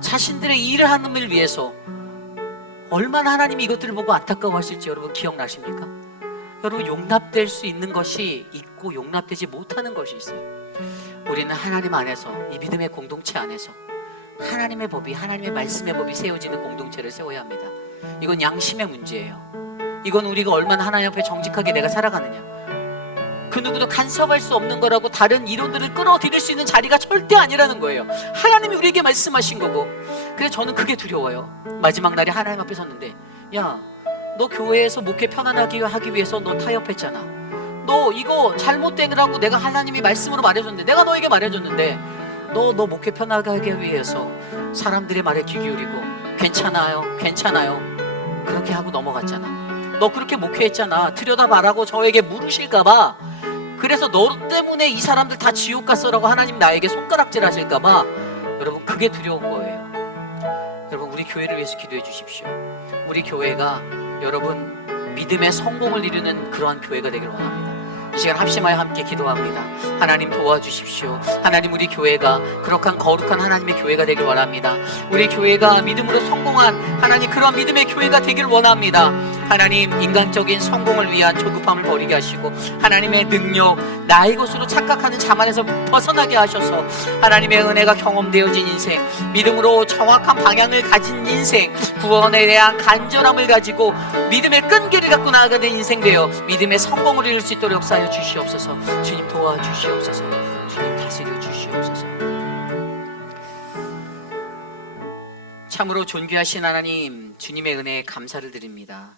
자신들의 일을 하는 을 위해서 얼마나 하나님이 이것들을 보고 안타까워하실지 여러분 기억나십니까? 여러분, 용납될 수 있는 것이 있고 용납되지 못하는 것이 있어요. 우리는 하나님 안에서, 이 믿음의 공동체 안에서 하나님의 법이, 하나님의 말씀의 법이 세워지는 공동체를 세워야 합니다. 이건 양심의 문제예요. 이건 우리가 얼마나 하나님 앞에 정직하게 내가 살아가느냐, 그 누구도 간섭할 수 없는 거라고 다른 이론들을 끌어들일 수 있는 자리가 절대 아니라는 거예요. 하나님이 우리에게 말씀하신 거고. 그래서 저는 그게 두려워요. 마지막 날에 하나님 앞에 섰는데, 야, 너 교회에서 목회 편안하게 하기 위해서 너 타협했잖아. 너 이거 잘못되라고 내가 하나님이 말씀으로 말해줬는데, 내가 너에게 말해줬는데 너 목회 편하게 하기 위해서 사람들의 말에 귀 기울이고 괜찮아요 그렇게 하고 넘어갔잖아. 너 그렇게 목회했잖아. 들여다봐라고 저에게 물으실까봐, 그래서 너 때문에 이 사람들 다 지옥 갔어라고 하나님 나에게 손가락질 하실까봐 여러분, 그게 두려운 거예요. 여러분, 우리 교회를 위해서 기도해 주십시오. 우리 교회가 여러분 믿음의 성공을 이루는 그러한 교회가 되기를 원합니다. 이 시간 합심하여 함께 기도합니다. 하나님 도와주십시오. 하나님, 우리 교회가 그럭한 거룩한 하나님의 교회가 되길 원합니다. 우리 교회가 믿음으로 성공한 하나님, 그런 믿음의 교회가 되길 원합니다. 하나님, 인간적인 성공을 위한 조급함을 버리게 하시고 하나님의 능력, 나의 것으로 착각하는 자만에서 벗어나게 하셔서 하나님의 은혜가 경험되어진 인생, 믿음으로 정확한 방향을 가진 인생, 구원에 대한 간절함을 가지고 믿음의 끈기를 갖고 나아가는 인생 되어 믿음의 성공을 이룰 수 있도록 역사하여 주시옵소서. 주님 도와주시옵소서. 주님 다스려 주시옵소서. 참으로 존귀하신 하나님, 주님의 은혜에 감사를 드립니다.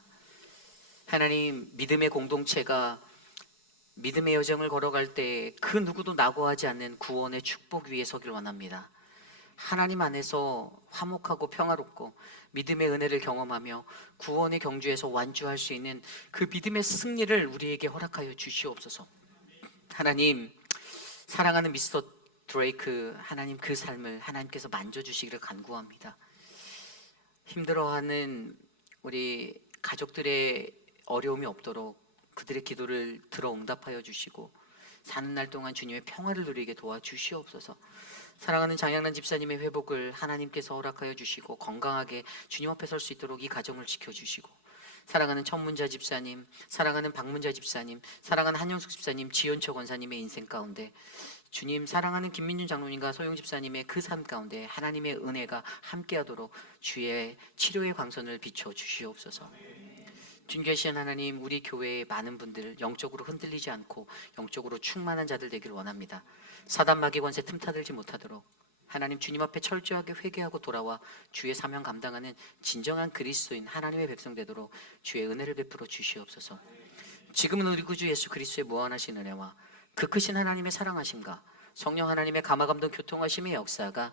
하나님, 믿음의 공동체가 믿음의 여정을 걸어갈 때 그 누구도 낙오하지 않는 구원의 축복 위에 서길 원합니다. 하나님 안에서 화목하고 평화롭고 믿음의 은혜를 경험하며 구원의 경주에서 완주할 수 있는 그 믿음의 승리를 우리에게 허락하여 주시옵소서. 하나님, 사랑하는 미스터 드레이크, 하나님 그 삶을 하나님께서 만져주시기를 간구합니다. 힘들어하는 우리 가족들의 어려움이 없도록 그들의 기도를 들어 응답하여 주시고 사는 날 동안 주님의 평화를 누리게 도와주시옵소서. 사랑하는 장양란 집사님의 회복을 하나님께서 허락하여 주시고 건강하게 주님 앞에 설 수 있도록 이 가정을 지켜주시고, 사랑하는 천문자 집사님, 사랑하는 박문자 집사님, 사랑하는 한영숙 집사님, 지연초 권사님의 인생 가운데 주님, 사랑하는 김민준 장로님과 소영 집사님의 그 삶 가운데 하나님의 은혜가 함께하도록 주의 치료의 광선을 비춰 주시옵소서. 존귀하신 하나님, 우리 교회의 많은 분들 영적으로 흔들리지 않고 영적으로 충만한 자들 되기를 원합니다. 사단 마귀 권세 틈타들지 못하도록 하나님, 주님 앞에 철저하게 회개하고 돌아와 주의 사명 감당하는 진정한 그리스도인 하나님의 백성 되도록 주의 은혜를 베풀어 주시옵소서. 지금은 우리 구주 예수 그리스도의 무한하신 은혜와 그 크신 하나님의 사랑하심과 성령 하나님의 감화감동 교통하심의 역사가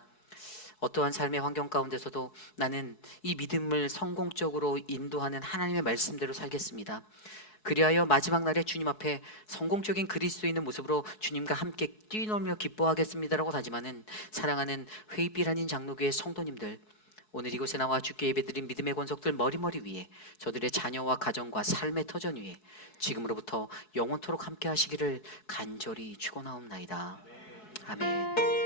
어떠한 삶의 환경 가운데서도 나는 이 믿음을 성공적으로 인도하는 하나님의 말씀대로 살겠습니다. 그리하여 마지막 날에 주님 앞에 성공적인 그리스도인의 모습으로 주님과 함께 뛰놀며 기뻐하겠습니다라고 다짐하는 사랑하는 회의빌 한인 장로교회 성도님들, 오늘 이곳에 나와 주께 예배드린 믿음의 권속들 머리머리 위에 저들의 자녀와 가정과 삶의 터전 위에 지금으로부터 영원토록 함께 하시기를 간절히 축원하옵나이다. 아멘.